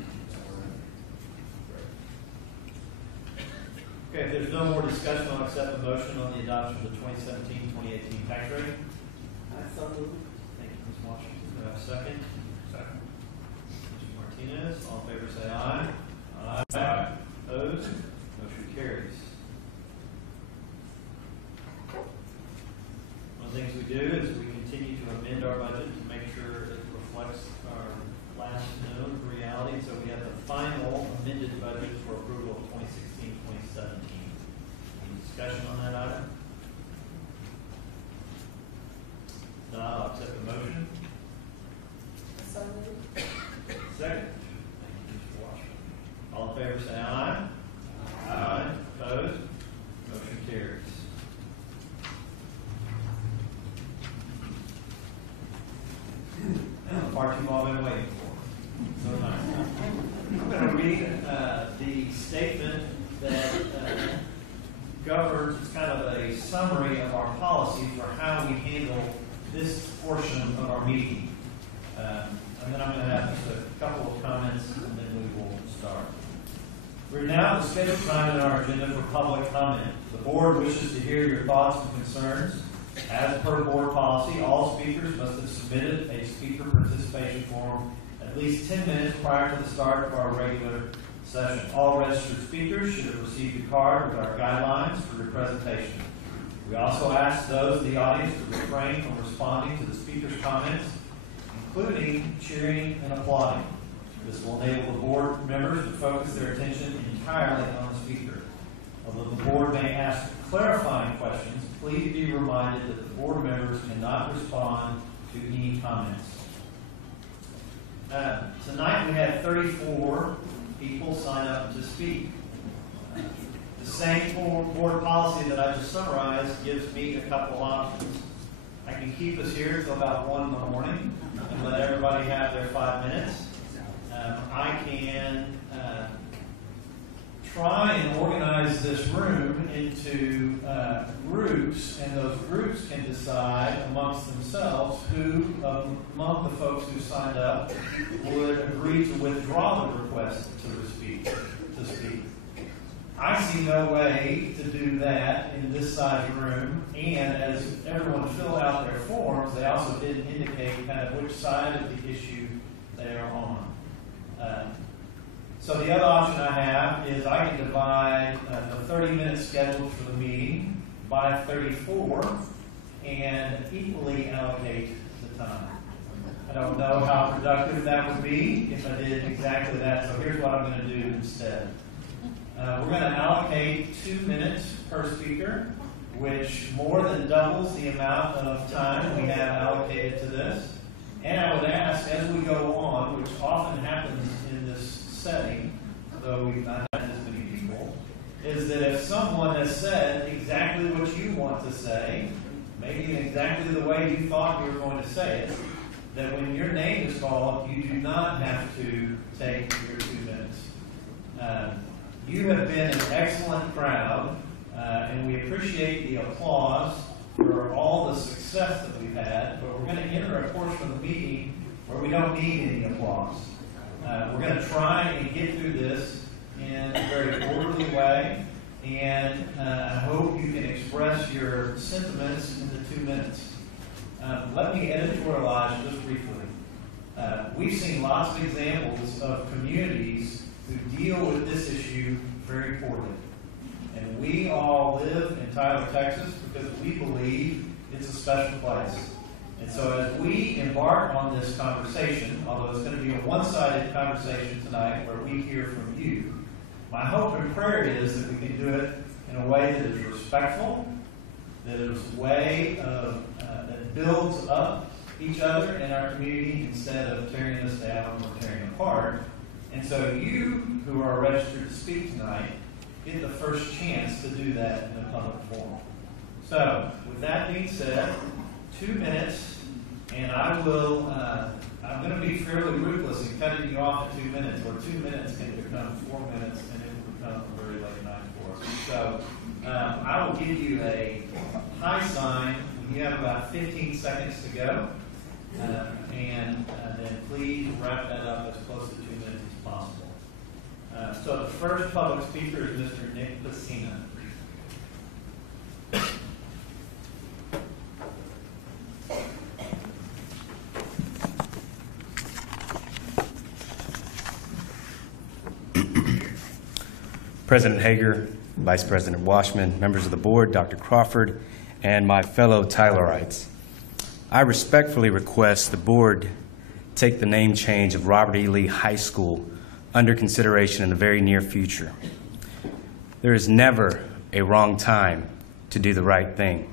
Okay, if there's no more discussion, I'll accept the motion on the adoption of the 2017-2018 tax rate. I so moved. Thank you, Ms. Washington. Do I have a second? Second. Mr. Martinez, all in favor say aye. Aye. Opposed? Motion carries. governs, it's kind of a summary of our policy for how we handle this portion of our meeting. And then I'm going to have just a couple of comments, and then we will start. We're now at the scheduled time in our agenda for public comment. The board wishes to hear your thoughts and concerns. As per board policy, all speakers must have submitted a speaker participation form at least 10 minutes prior to the start of our regular session. All registered speakers should have received a card with our guidelines for your presentation. We also ask those in the audience to refrain from responding to the speaker's comments, including cheering and applauding. This will enable the board members to focus their attention entirely on the speaker. Although the board may ask clarifying questions, please be reminded that the board members cannot respond to any comments. Tonight we had 34 people sign up to speak. The same board policy that I just summarized gives me a couple options. I can keep us here until about 1 in the morning and let everybody have their 5 minutes. I can try and organize this room into groups, and those groups can decide amongst themselves who among the folks who signed up would agree to withdraw the request to speak. I see no way to do that in this size room, and as everyone filled out their forms, they also didn't indicate kind of which side of the issue they are on. So the other option I have is I can divide the 30-minute schedule for the meeting by 34 and equally allocate the time. I don't know how productive that would be if I did exactly that, so here's what I'm going to do instead. We're going to allocate 2 minutes per speaker, which more than doubles the amount of time we have allocated to this. And I would ask, as we go on, which often happens in this setting, though we've not had as many people, is that if someone has said exactly what you want to say, maybe in exactly the way you thought you were going to say it, that when your name is called, you do not have to take your 2 minutes. You have been an excellent crowd, and we appreciate the applause for all the success that we've had, but we're going to enter a portion of the meeting where we don't need any applause. We're going to try and get through this in a very orderly way, and I hope you can express your sentiments in the 2 minutes. Let me editorialize just briefly. We've seen lots of examples of communities who deal with this issue very poorly. And we all live in Tyler, Texas, because we believe it's a special place. And so as we embark on this conversation, although it's going to be a one-sided conversation tonight where we hear from you, my hope and prayer is that we can do it in a way that is respectful, that is a way of, that builds up each other in our community instead of tearing us down or tearing apart. And so you who are registered to speak tonight get the first chance to do that in a public forum. So, with that being said, 2 minutes, and I will, I'm going to be fairly ruthless in cutting you off at 2 minutes, or 2 minutes can become 4 minutes, and it will become a very late night for us. So, I will give you a high sign when you have about 15 seconds to go, and then please wrap that up as close to 2 minutes as possible. So the first public speaker is Mr. Nick Pacina. President Hager, Vice President Washman, members of the board, Dr. Crawford, and my fellow Tylerites. I respectfully request the board take the name change of Robert E. Lee High School under consideration in the very near future. There is never a wrong time to do the right thing.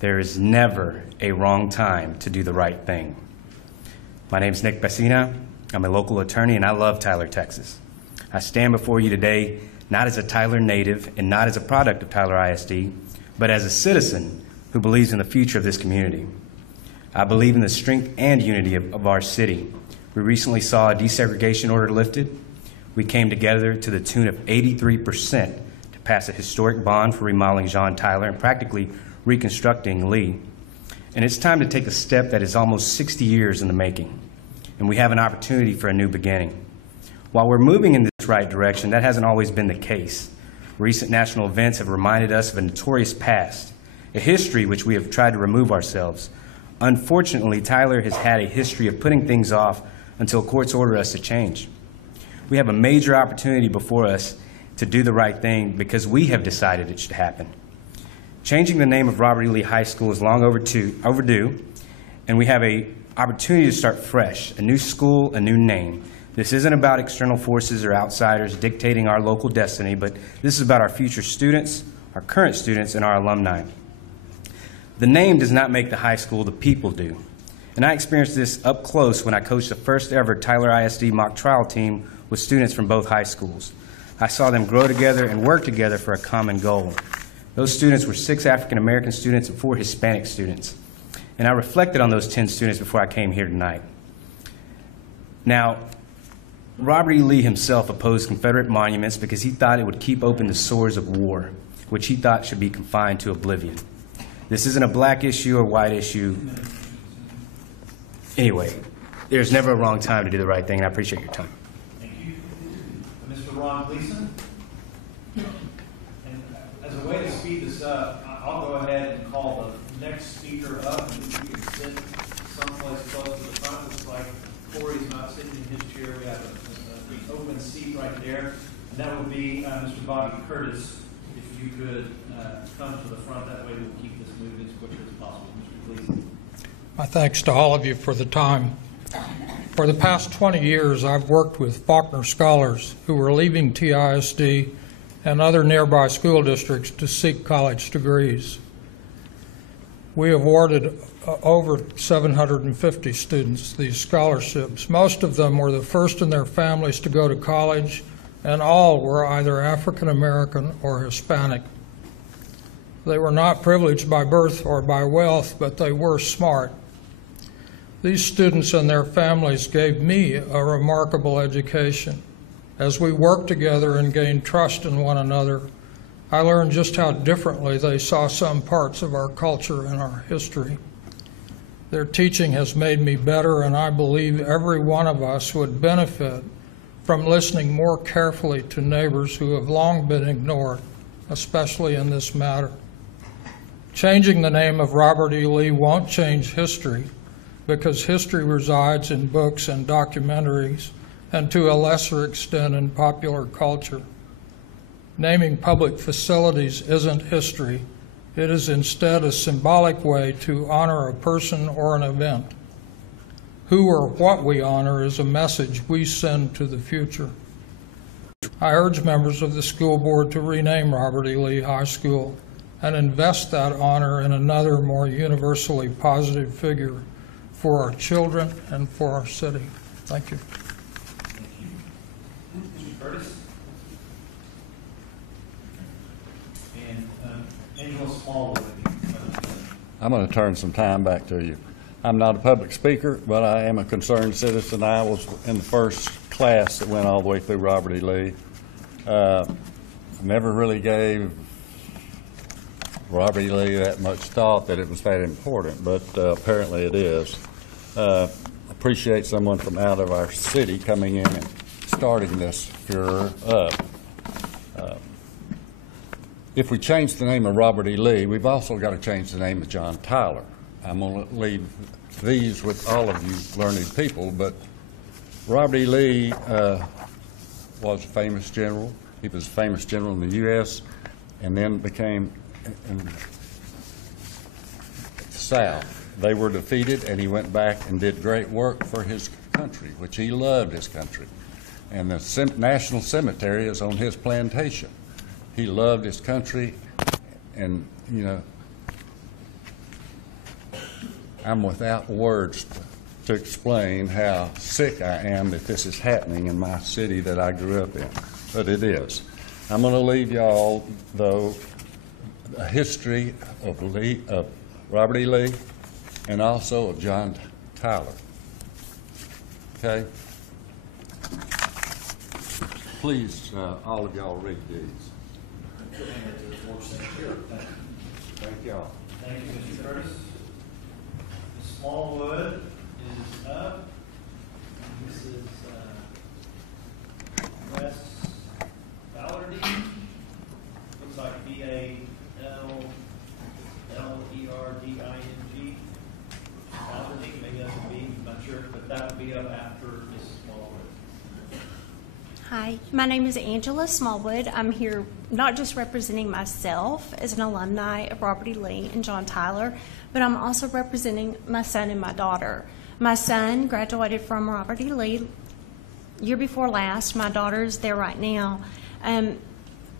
There is never a wrong time to do the right thing. My name is Nick Pacina. I'm a local attorney, and I love Tyler, Texas. I stand before you today not as a Tyler native and not as a product of Tyler ISD, but as a citizen who believes in the future of this community. I believe in the strength and unity of our city. We recently saw a desegregation order lifted. we came together to the tune of 83% to pass a historic bond for remodeling John Tyler and practically reconstructing Lee. And it's time to take a step that is almost 60 years in the making, and we have an opportunity for a new beginning. While we're moving in this right direction, that hasn't always been the case. Recent national events have reminded us of a notorious past, a history which we have tried to remove ourselves. Unfortunately, Tyler has had a history of putting things off until courts order us to change. We have a major opportunity before us to do the right thing because we have decided it should happen. Changing the name of Robert E. Lee High School is long overdue, and we have an opportunity to start fresh, a new school, a new name. This isn't about external forces or outsiders dictating our local destiny, but this is about our future students, our current students, and our alumni. The name does not make the high school, the people do. And I experienced this up close when I coached the first ever Tyler ISD mock trial team with students from both high schools. I saw them grow together and work together for a common goal. Those students were 6 African American students and 4 Hispanic students. And I reflected on those 10 students before I came here tonight. Now, Robert E. Lee himself opposed Confederate monuments because he thought it would keep open the sores of war, which he thought should be confined to oblivion. This isn't a black issue or white issue. Anyway, there's never a wrong time to do the right thing, and I appreciate your time. Thank you. Mr. Ron Gleason? And as a way to speed this up, I'll go ahead and call the next speaker up, and if you can sit someplace close to the front. Looks like Corey's not sitting in his chair. We have an open seat right there, and that would be Mr. Bobby Curtis. If you could come to the front, that way we'll keep this moving as quickly as possible. Mr. Gleason. My thanks to all of you for the time. For the past 20 years, I've worked with Faulkner scholars who were leaving TISD and other nearby school districts to seek college degrees. We awarded over 750 students these scholarships. Most of them were the first in their families to go to college, and all were either African American or Hispanic. They were not privileged by birth or by wealth, but they were smart. These students and their families gave me a remarkable education. As we worked together and gained trust in one another, I learned just how differently they saw some parts of our culture and our history. Their teaching has made me better, and I believe every one of us would benefit from listening more carefully to neighbors who have long been ignored, especially in this matter. Changing the name of Robert E. Lee won't change history, because history resides in books and documentaries, and to a lesser extent in popular culture. Naming public facilities isn't history. It is instead a symbolic way to honor a person or an event. Who or what we honor is a message we send to the future. I urge members of the school board to rename Robert E. Lee High School and invest that honor in another more universally positive figure for our children and for our city. Thank you. Thank you. Mr. Curtis? And Angela Smallwood. I'm going to turn some time back to you. I'm not a public speaker, but I am a concerned citizen. I was in the first class that went all the way through Robert E. Lee. Never really gave Robert E. Lee that much thought that it was that important, but apparently it is. Appreciate someone from out of our city coming in and starting this furor up. If we change the name of Robert E. Lee, we've also got to change the name of John Tyler. I'm going to leave these with all of you learned people, but Robert E. Lee was a famous general. He was a famous general in the U.S. and then became in the South. They were defeated, and he went back and did great work for his country, which he loved his country. And the National Cemetery is on his plantation. He loved his country, and, you know, I'm without words to explain how sick I am that this is happening in my city that I grew up in, but it is. I'm going to leave y'all, though, a history of Robert E. Lee and also of John Tyler. Okay? please, all of y'all read these. Thank y'all. Thank you, Mr. Curtis. Ms. Smallwood is up. This is Wes Ballardy. Looks like B-A-L-L-E-R-D-I-N-G. Ballardy, maybe that's a B, I'm not sure, but that would be up after Ms. Smallwood. Hi, my name is Angela Smallwood. I'm here not just representing myself as an alumni of Robert E. Lee and John Tyler, but I'm also representing my son and my daughter. My son graduated from Robert E. Lee year before last. My daughter's there right now.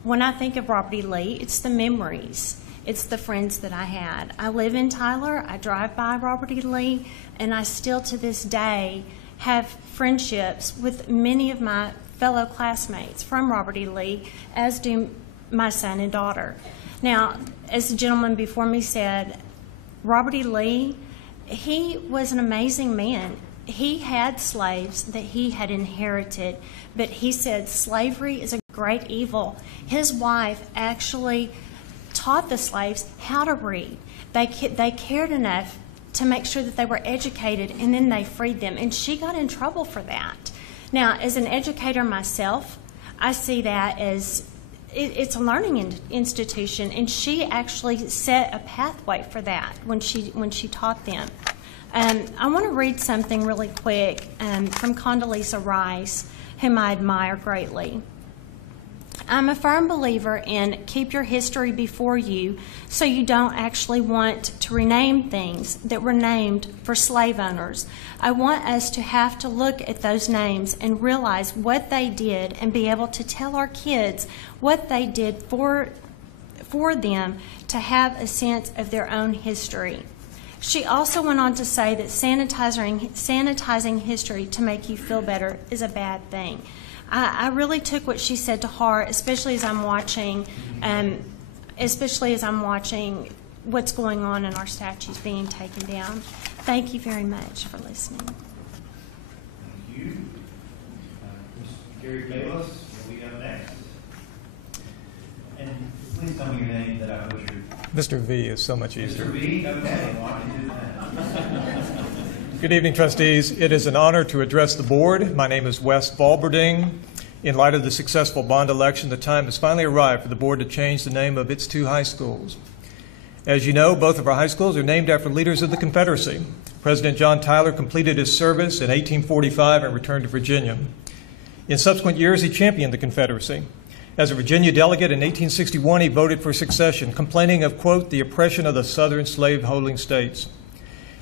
When I think of Robert E. Lee, it's the memories. It's the friends that I had. I live in Tyler. I drive by Robert E. Lee, and I still to this day have friendships with many of my fellow classmates from Robert E. Lee, as do my son and daughter. Now, as the gentleman before me said, Robert E. Lee, he was an amazing man. He had slaves that he had inherited, but he said slavery is a great evil. His wife actually taught the slaves how to read. They cared enough to make sure that they were educated, and then they freed them, and she got in trouble for that. Now, as an educator myself, I see that as it's a learning institution, and she actually set a pathway for that when she taught them. I want to read something really quick from Condoleezza Rice, whom I admire greatly. I'm a firm believer in keep your history before you so you don't actually want to rename things that were named for slave owners. I want us to have to look at those names and realize what they did and be able to tell our kids what they did for them to have a sense of their own history. She also went on to say that sanitizing history to make you feel better is a bad thing. I really took what she said to heart, especially as I'm watching what's going on in our statues being taken down. Thank you very much for listening. Thank you. Mr. Gary Bayless, will be up next. And please tell me your name that I butchered. Mr. V is so much easier. Mr. V, okay, why don't you do that? Good evening, trustees. It is an honor to address the board. My name is Wes Blvd. In light of the successful bond election, the time has finally arrived for the board to change the name of its two high schools. As you know, both of our high schools are named after leaders of the Confederacy. President John Tyler completed his service in 1845 and returned to Virginia. In subsequent years, he championed the Confederacy. As a Virginia delegate in 1861, he voted for secession, complaining of, quote, the oppression of the southern slave-holding states.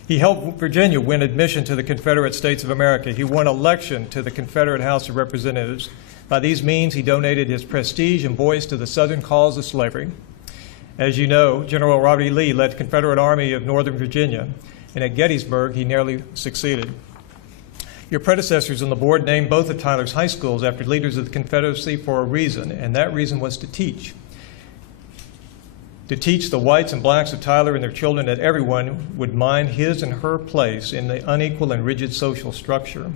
He helped Virginia win admission to the Confederate States of America. He won election to the Confederate House of Representatives. By these means, he donated his prestige and voice to the Southern cause of slavery. As you know, General Robert E. Lee led the Confederate Army of Northern Virginia, and at Gettysburg, he nearly succeeded. Your predecessors on the board named both of Tyler's high schools after leaders of the Confederacy for a reason, and that reason was to teach. To teach the whites and blacks of Tyler and their children that everyone would mind his and her place in the unequal and rigid social structure.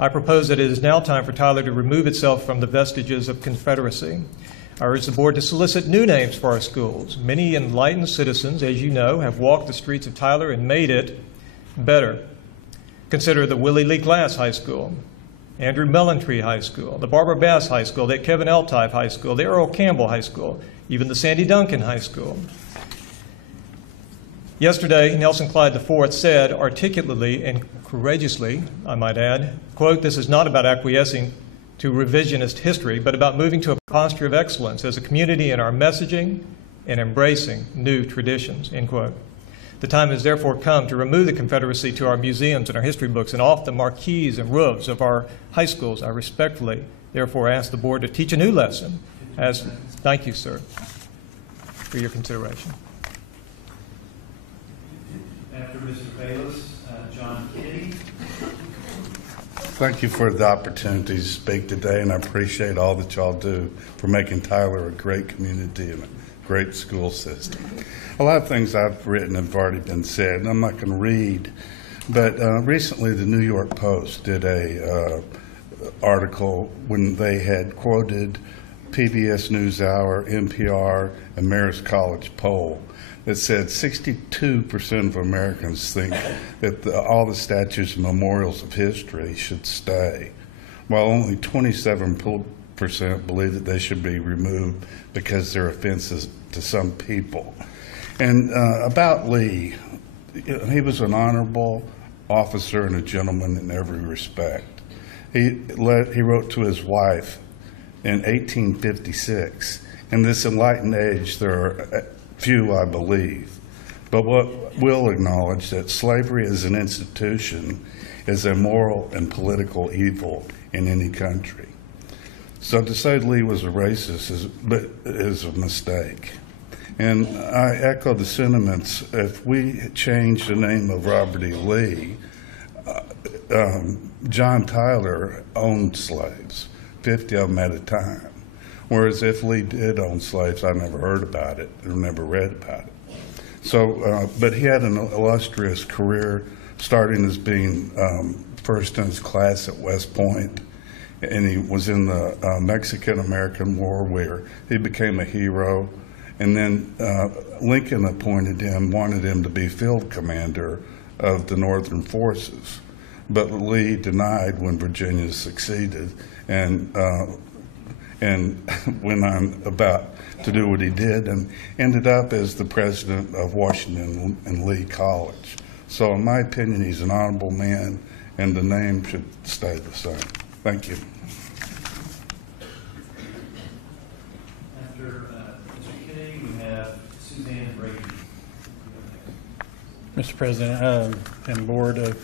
I propose that it is now time for Tyler to remove itself from the vestiges of Confederacy. I urge the board to solicit new names for our schools. Many enlightened citizens, as you know, have walked the streets of Tyler and made it better. Consider the Willie Lee Glass High School, Andrew Mellentree High School, the Barbara Bass High School, the Kevin Eltife High School, the Earl Campbell High School, even the Sandy Duncan High School. Yesterday, Nelson Clyde IV said articulately and courageously, I might add, quote, this is not about acquiescing to revisionist history, but about moving to a posture of excellence as a community in our messaging and embracing new traditions, end quote. The time has therefore come to remove the Confederacy to our museums and our history books and off the marquees and roofs of our high schools. I respectfully, therefore, ask the board to teach a new lesson. Thank you, sir, for your consideration. After Mr. Bayless, John Kitty. Thank you for the opportunity to speak today, and I appreciate all that y'all do for making Tyler a great community and a great school system. A lot of things I've written have already been said, and I'm not going to read, but recently the New York Post did a article when they had quoted PBS NewsHour, NPR, and Marist College poll that said 62% of Americans think that all the statues and memorials of history should stay, while only 27% believe that they should be removed because they're offenses to some people. And about Lee, he was an honorable officer and a gentleman in every respect. He wrote to his wife in 1856. In this enlightened age, there are few, I believe, but what will acknowledge that slavery as an institution is a moral and political evil in any country. So to say Lee was a racist is a mistake. And I echo the sentiments. If we change the name of Robert E. Lee, John Tyler owned slaves, 50 of them at a time. Whereas if Lee did own slaves, I never heard about it or never read about it. So, but he had an illustrious career, starting as being first in his class at West Point, and he was in the Mexican-American War where he became a hero. And then Lincoln wanted him to be field commander of the Northern forces. But Lee denied when Virginia succeeded and went on about to do what he did and ended up as the president of Washington and Lee College. So in my opinion, he's an honorable man, and the name should stay the same. Thank you. Mr. President and Board of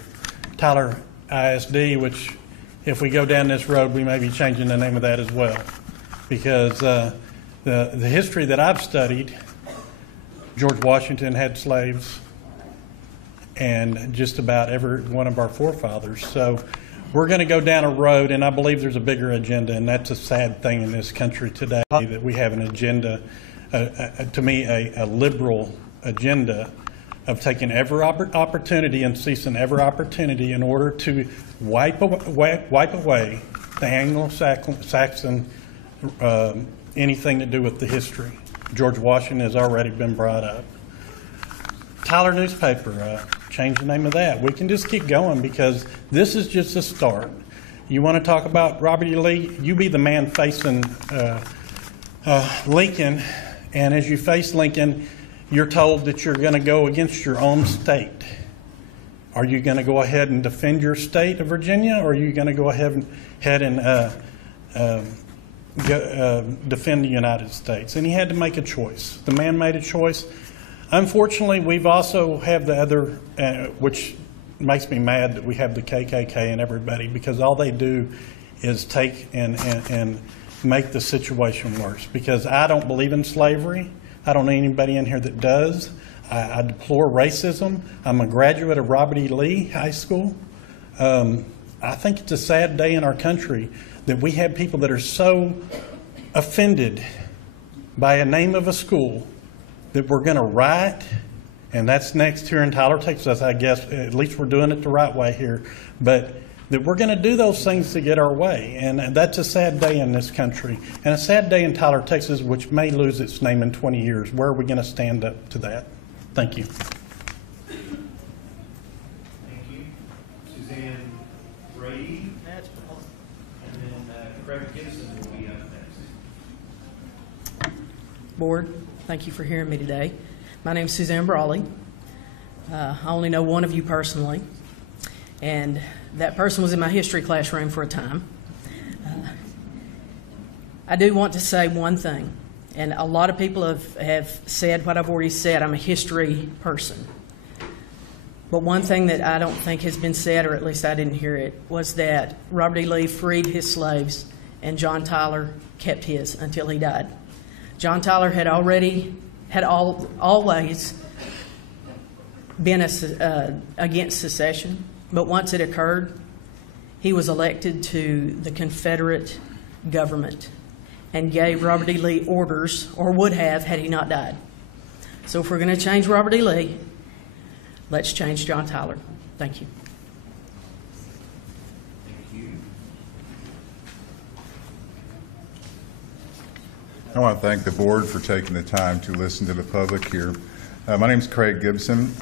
Tyler ISD, which if we go down this road, we may be changing the name of that as well. Because the history that I've studied, George Washington had slaves and just about every one of our forefathers. So we're going to go down a road, and I believe there's a bigger agenda, and that's a sad thing in this country today, that we have an agenda, to me, a liberal agenda of taking every opportunity and seizing every opportunity in order to wipe away the Anglo-Saxon, anything to do with the history. George Washington has already been brought up. Tyler newspaper, change the name of that. We can just keep going because this is just a start. You want to talk about Robert E. Lee? You be the man facing Lincoln, and as you face Lincoln, you're told that you're going to go against your own state. Are you going to go ahead and defend your state of Virginia, or are you going to go ahead and defend the United States? And he had to make a choice. The man made a choice. Unfortunately, we've also have the other, which makes me mad that we have the KKK and everybody, because all they do is take and make the situation worse. Because I don't believe in slavery. I don't know anybody in here that does. I deplore racism. I'm a graduate of Robert E. Lee High School. I think it's a sad day in our country that we have people that are so offended by a name of a school that we're going to riot, and that's next here in Tyler, Texas, I guess. At least we're doing it the right way here. But that we're going to do those things to get our way. And that's a sad day in this country. And a sad day in Tyler, Texas, which may lose its name in 20 years. Where are we going to stand up to that? Thank you. Thank you. Suzanne Brady. And then Craig Gibson will be up next. Board, thank you for hearing me today. My name is Suzanne Brawley. I only know one of you personally. And that person was in my history classroom for a time. I do want to say one thing, and a lot of people have said what I've already said. I'm a history person. But one thing that I don't think has been said, or at least I didn't hear it, was that Robert E. Lee freed his slaves and John Tyler kept his until he died. John Tyler had always been against secession. But once it occurred, he was elected to the Confederate government and gave Robert E. Lee orders, or would have had he not died. So if we're going to change Robert E. Lee, let's change John Tyler. Thank you. Thank you. I want to thank the board for taking the time to listen to the public here. My name is Craig Gibson.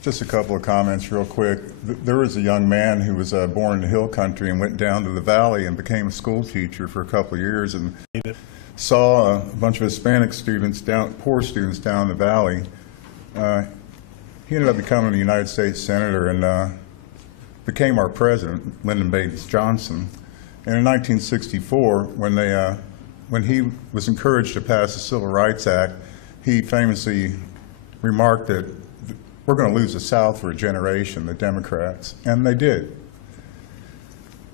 Just a couple of comments real quick. There was a young man who was born in the hill country and went down to the valley and became a school teacher for a couple of years and saw a bunch of Hispanic students, poor students down in the valley. He ended up becoming a United States Senator and became our president, Lyndon Baines Johnson. And in 1964, when he was encouraged to pass the Civil Rights Act, he famously remarked that we're going to lose the South for a generation, the Democrats, and they did.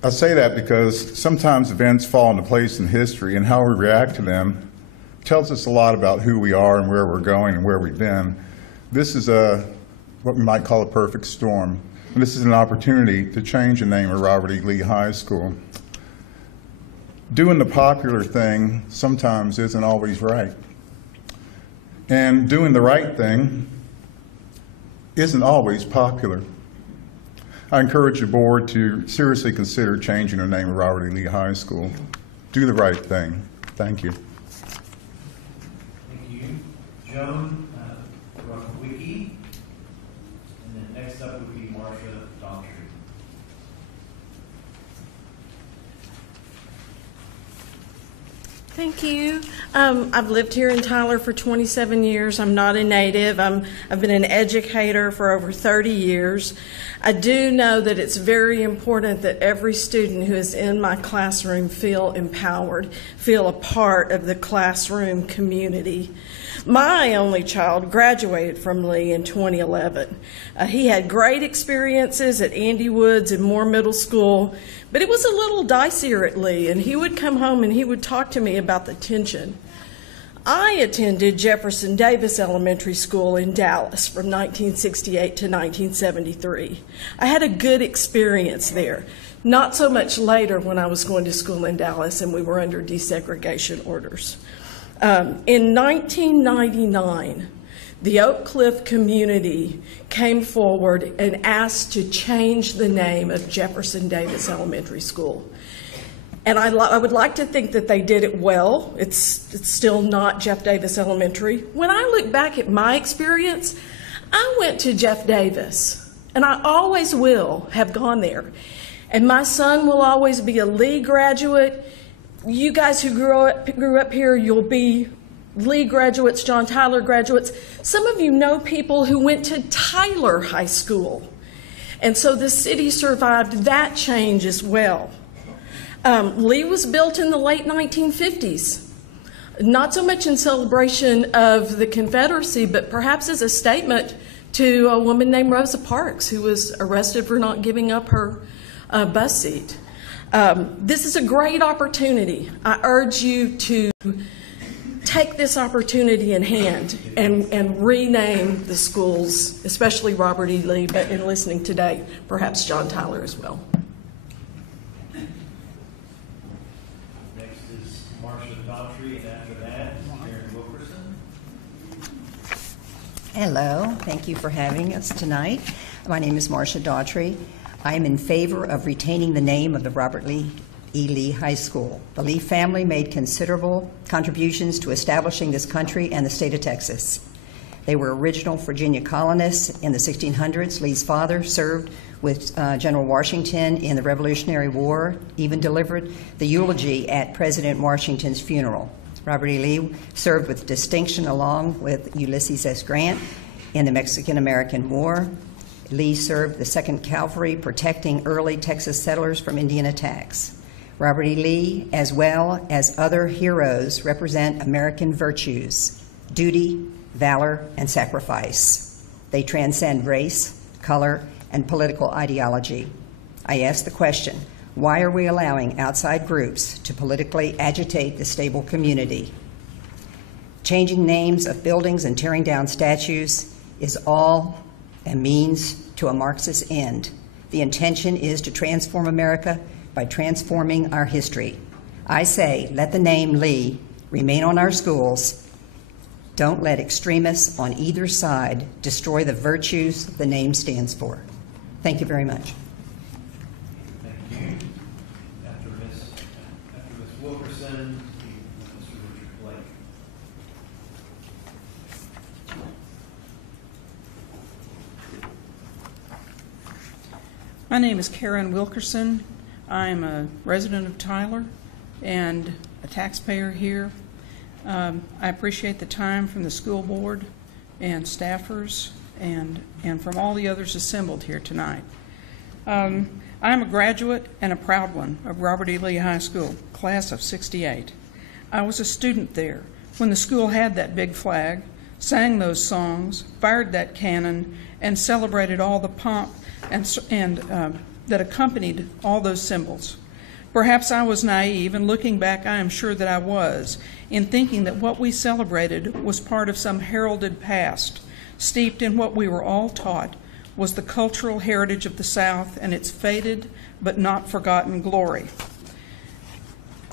I say that because sometimes events fall into place in history, and how we react to them tells us a lot about who we are and where we're going and where we've been. This is what we might call a perfect storm, and this is an opportunity to change the name of Robert E. Lee High School. Doing the popular thing sometimes isn't always right. And doing the right thing isn't always popular. I encourage the board to seriously consider changing the name of Robert E. Lee High School. Do the right thing. Thank you. Thank you. Joan Ruckwicki. And then next up would be Marcia Daughtry. Thank you. I've lived here in Tyler for 27 years. I'm not a native. I've been an educator for over 30 years. I do know that it's very important that every student who is in my classroom feel empowered, feel a part of the classroom community. My only child graduated from Lee in 2011. He had great experiences at Andy Woods and Moore Middle School, but it was a little dicier at Lee, and he would come home and he would talk to me about the tension. I attended Jefferson Davis Elementary School in Dallas from 1968 to 1973. I had a good experience there. Not so much later when I was going to school in Dallas and we were under desegregation orders. In 1999, the Oak Cliff community came forward and asked to change the name of Jefferson Davis Elementary School. And I would like to think that they did it well. It's still not Jeff Davis Elementary. When I look back at my experience, I went to Jeff Davis, and I always will have gone there. And my son will always be a Lee graduate. You guys who grew up here, you'll be Lee graduates, John Tyler graduates. Some of you know people who went to Tyler High School. And so the city survived that change as well. Lee was built in the late 1950s, not so much in celebration of the Confederacy, but perhaps as a statement to a woman named Rosa Parks, who was arrested for not giving up her bus seat. This is a great opportunity. I urge you to take this opportunity in hand and rename the schools, especially Robert E. Lee, but in listening today, perhaps John Tyler as well. Next is Marcia Daughtry, and after that, Karen Wilkerson. Hello, thank you for having us tonight. My name is Marcia Daughtry. I am in favor of retaining the name of the Robert E. Lee High School. The Lee family made considerable contributions to establishing this country and the state of Texas. They were original Virginia colonists in the 1600s. Lee's father served with General Washington in the Revolutionary War, even delivered the eulogy at President Washington's funeral. Robert E. Lee served with distinction along with Ulysses S. Grant in the Mexican-American War. Lee served the 2nd Cavalry, protecting early Texas settlers from Indian attacks. Robert E. Lee, as well as other heroes, represent American virtues: duty, valor, and sacrifice. They transcend race, color, and political ideology. I ask the question, why are we allowing outside groups to politically agitate the stable community? Changing names of buildings and tearing down statues is all a means to a Marxist end. The intention is to transform America by transforming our history. I say, let the name Lee remain on our schools. Don't let extremists on either side destroy the virtues the name stands for. Thank you very much. Thank you. After Ms. Wilkerson, My name is Karen Wilkerson. I'm a resident of Tyler and a taxpayer here. I appreciate the time from the school board and staffers and from all the others assembled here tonight. I'm a graduate and a proud one of Robert E. Lee High School, class of '68. I was a student there when the school had that big flag, sang those songs, fired that cannon, and celebrated all the pomp and that accompanied all those symbols. Perhaps I was naive, and looking back, I am sure that I was, in thinking that what we celebrated was part of some heralded past, steeped in what we were all taught was the cultural heritage of the South and its faded but not forgotten glory.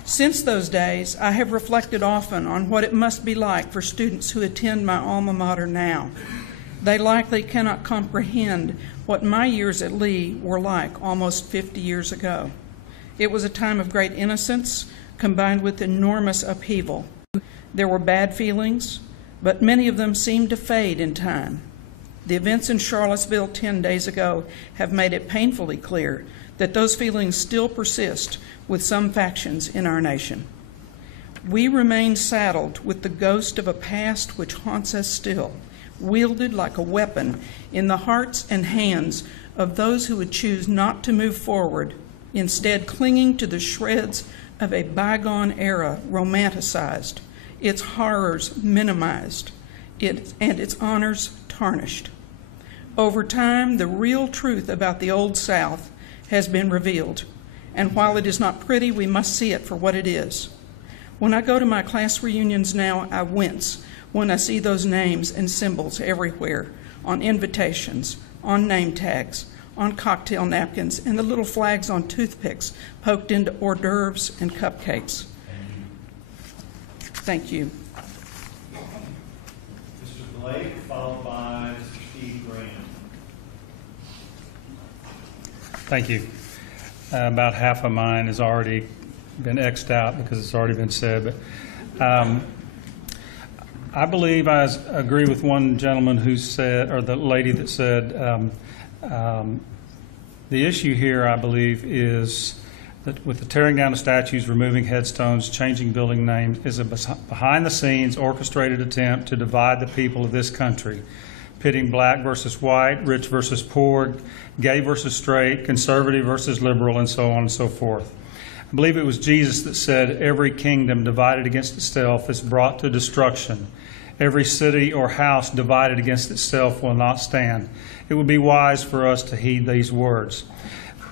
Since those days, I have reflected often on what it must be like for students who attend my alma mater now. They likely cannot comprehend what my years at Lee were like almost 50 years ago. It was a time of great innocence combined with enormous upheaval. There were bad feelings, but many of them seemed to fade in time. The events in Charlottesville 10 days ago have made it painfully clear that those feelings still persist with some factions in our nation. We remain saddled with the ghost of a past which haunts us still, wielded like a weapon in the hearts and hands of those who would choose not to move forward, instead clinging to the shreds of a bygone era romanticized, its horrors minimized, and its honors tarnished. Over time, the real truth about the Old South has been revealed, and while it is not pretty, we must see it for what it is. When I go to my class reunions now, I wince when I see those names and symbols everywhere, on invitations, on name tags, on cocktail napkins, and the little flags on toothpicks poked into hors d'oeuvres and cupcakes. Thank you. Mr. Blake, followed by Mr. Steve Graham. Thank you. About half of mine has already been X'd out because it's already been said. But I believe I agree with one gentleman who said, or the lady that said, the issue here, I believe, is that with the tearing down of statues, removing headstones, changing building names, is a behind-the-scenes orchestrated attempt to divide the people of this country, pitting black versus white, rich versus poor, gay versus straight, conservative versus liberal, and so on and so forth. I believe it was Jesus that said, "Every kingdom divided against itself is brought to destruction. Every city or house divided against itself will not stand." It would be wise for us to heed these words.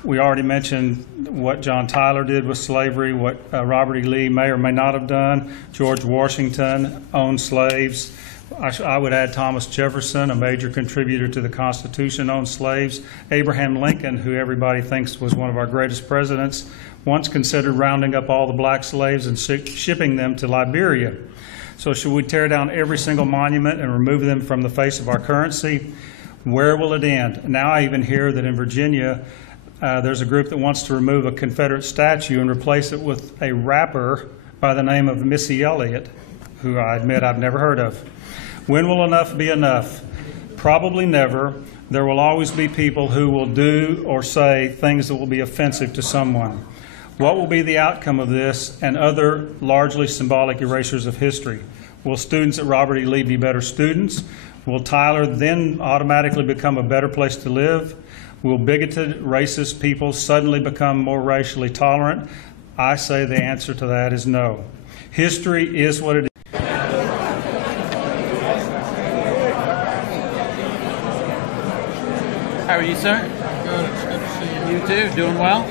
We already mentioned what John Tyler did with slavery, what Robert E. Lee may or may not have done. George Washington owned slaves. I would add Thomas Jefferson, a major contributor to the Constitution, owned slaves. Abraham Lincoln, who everybody thinks was one of our greatest presidents, once considered rounding up all the black slaves and shipping them to Liberia. So should we tear down every single monument and remove them from the face of our currency? Where will it end? Now I even hear that in Virginia, there's a group that wants to remove a Confederate statue and replace it with a rapper by the name of Missy Elliott, who I admit I've never heard of. When will enough be enough? Probably never. There will always be people who will do or say things that will be offensive to someone. What will be the outcome of this and other largely symbolic erasures of history? Will students at Robert E. Lee be better students? Will Tyler then automatically become a better place to live? Will bigoted, racist people suddenly become more racially tolerant? I say the answer to that is no. History is what it is. How are you, sir? Good. It's good to see you. You too. Doing well?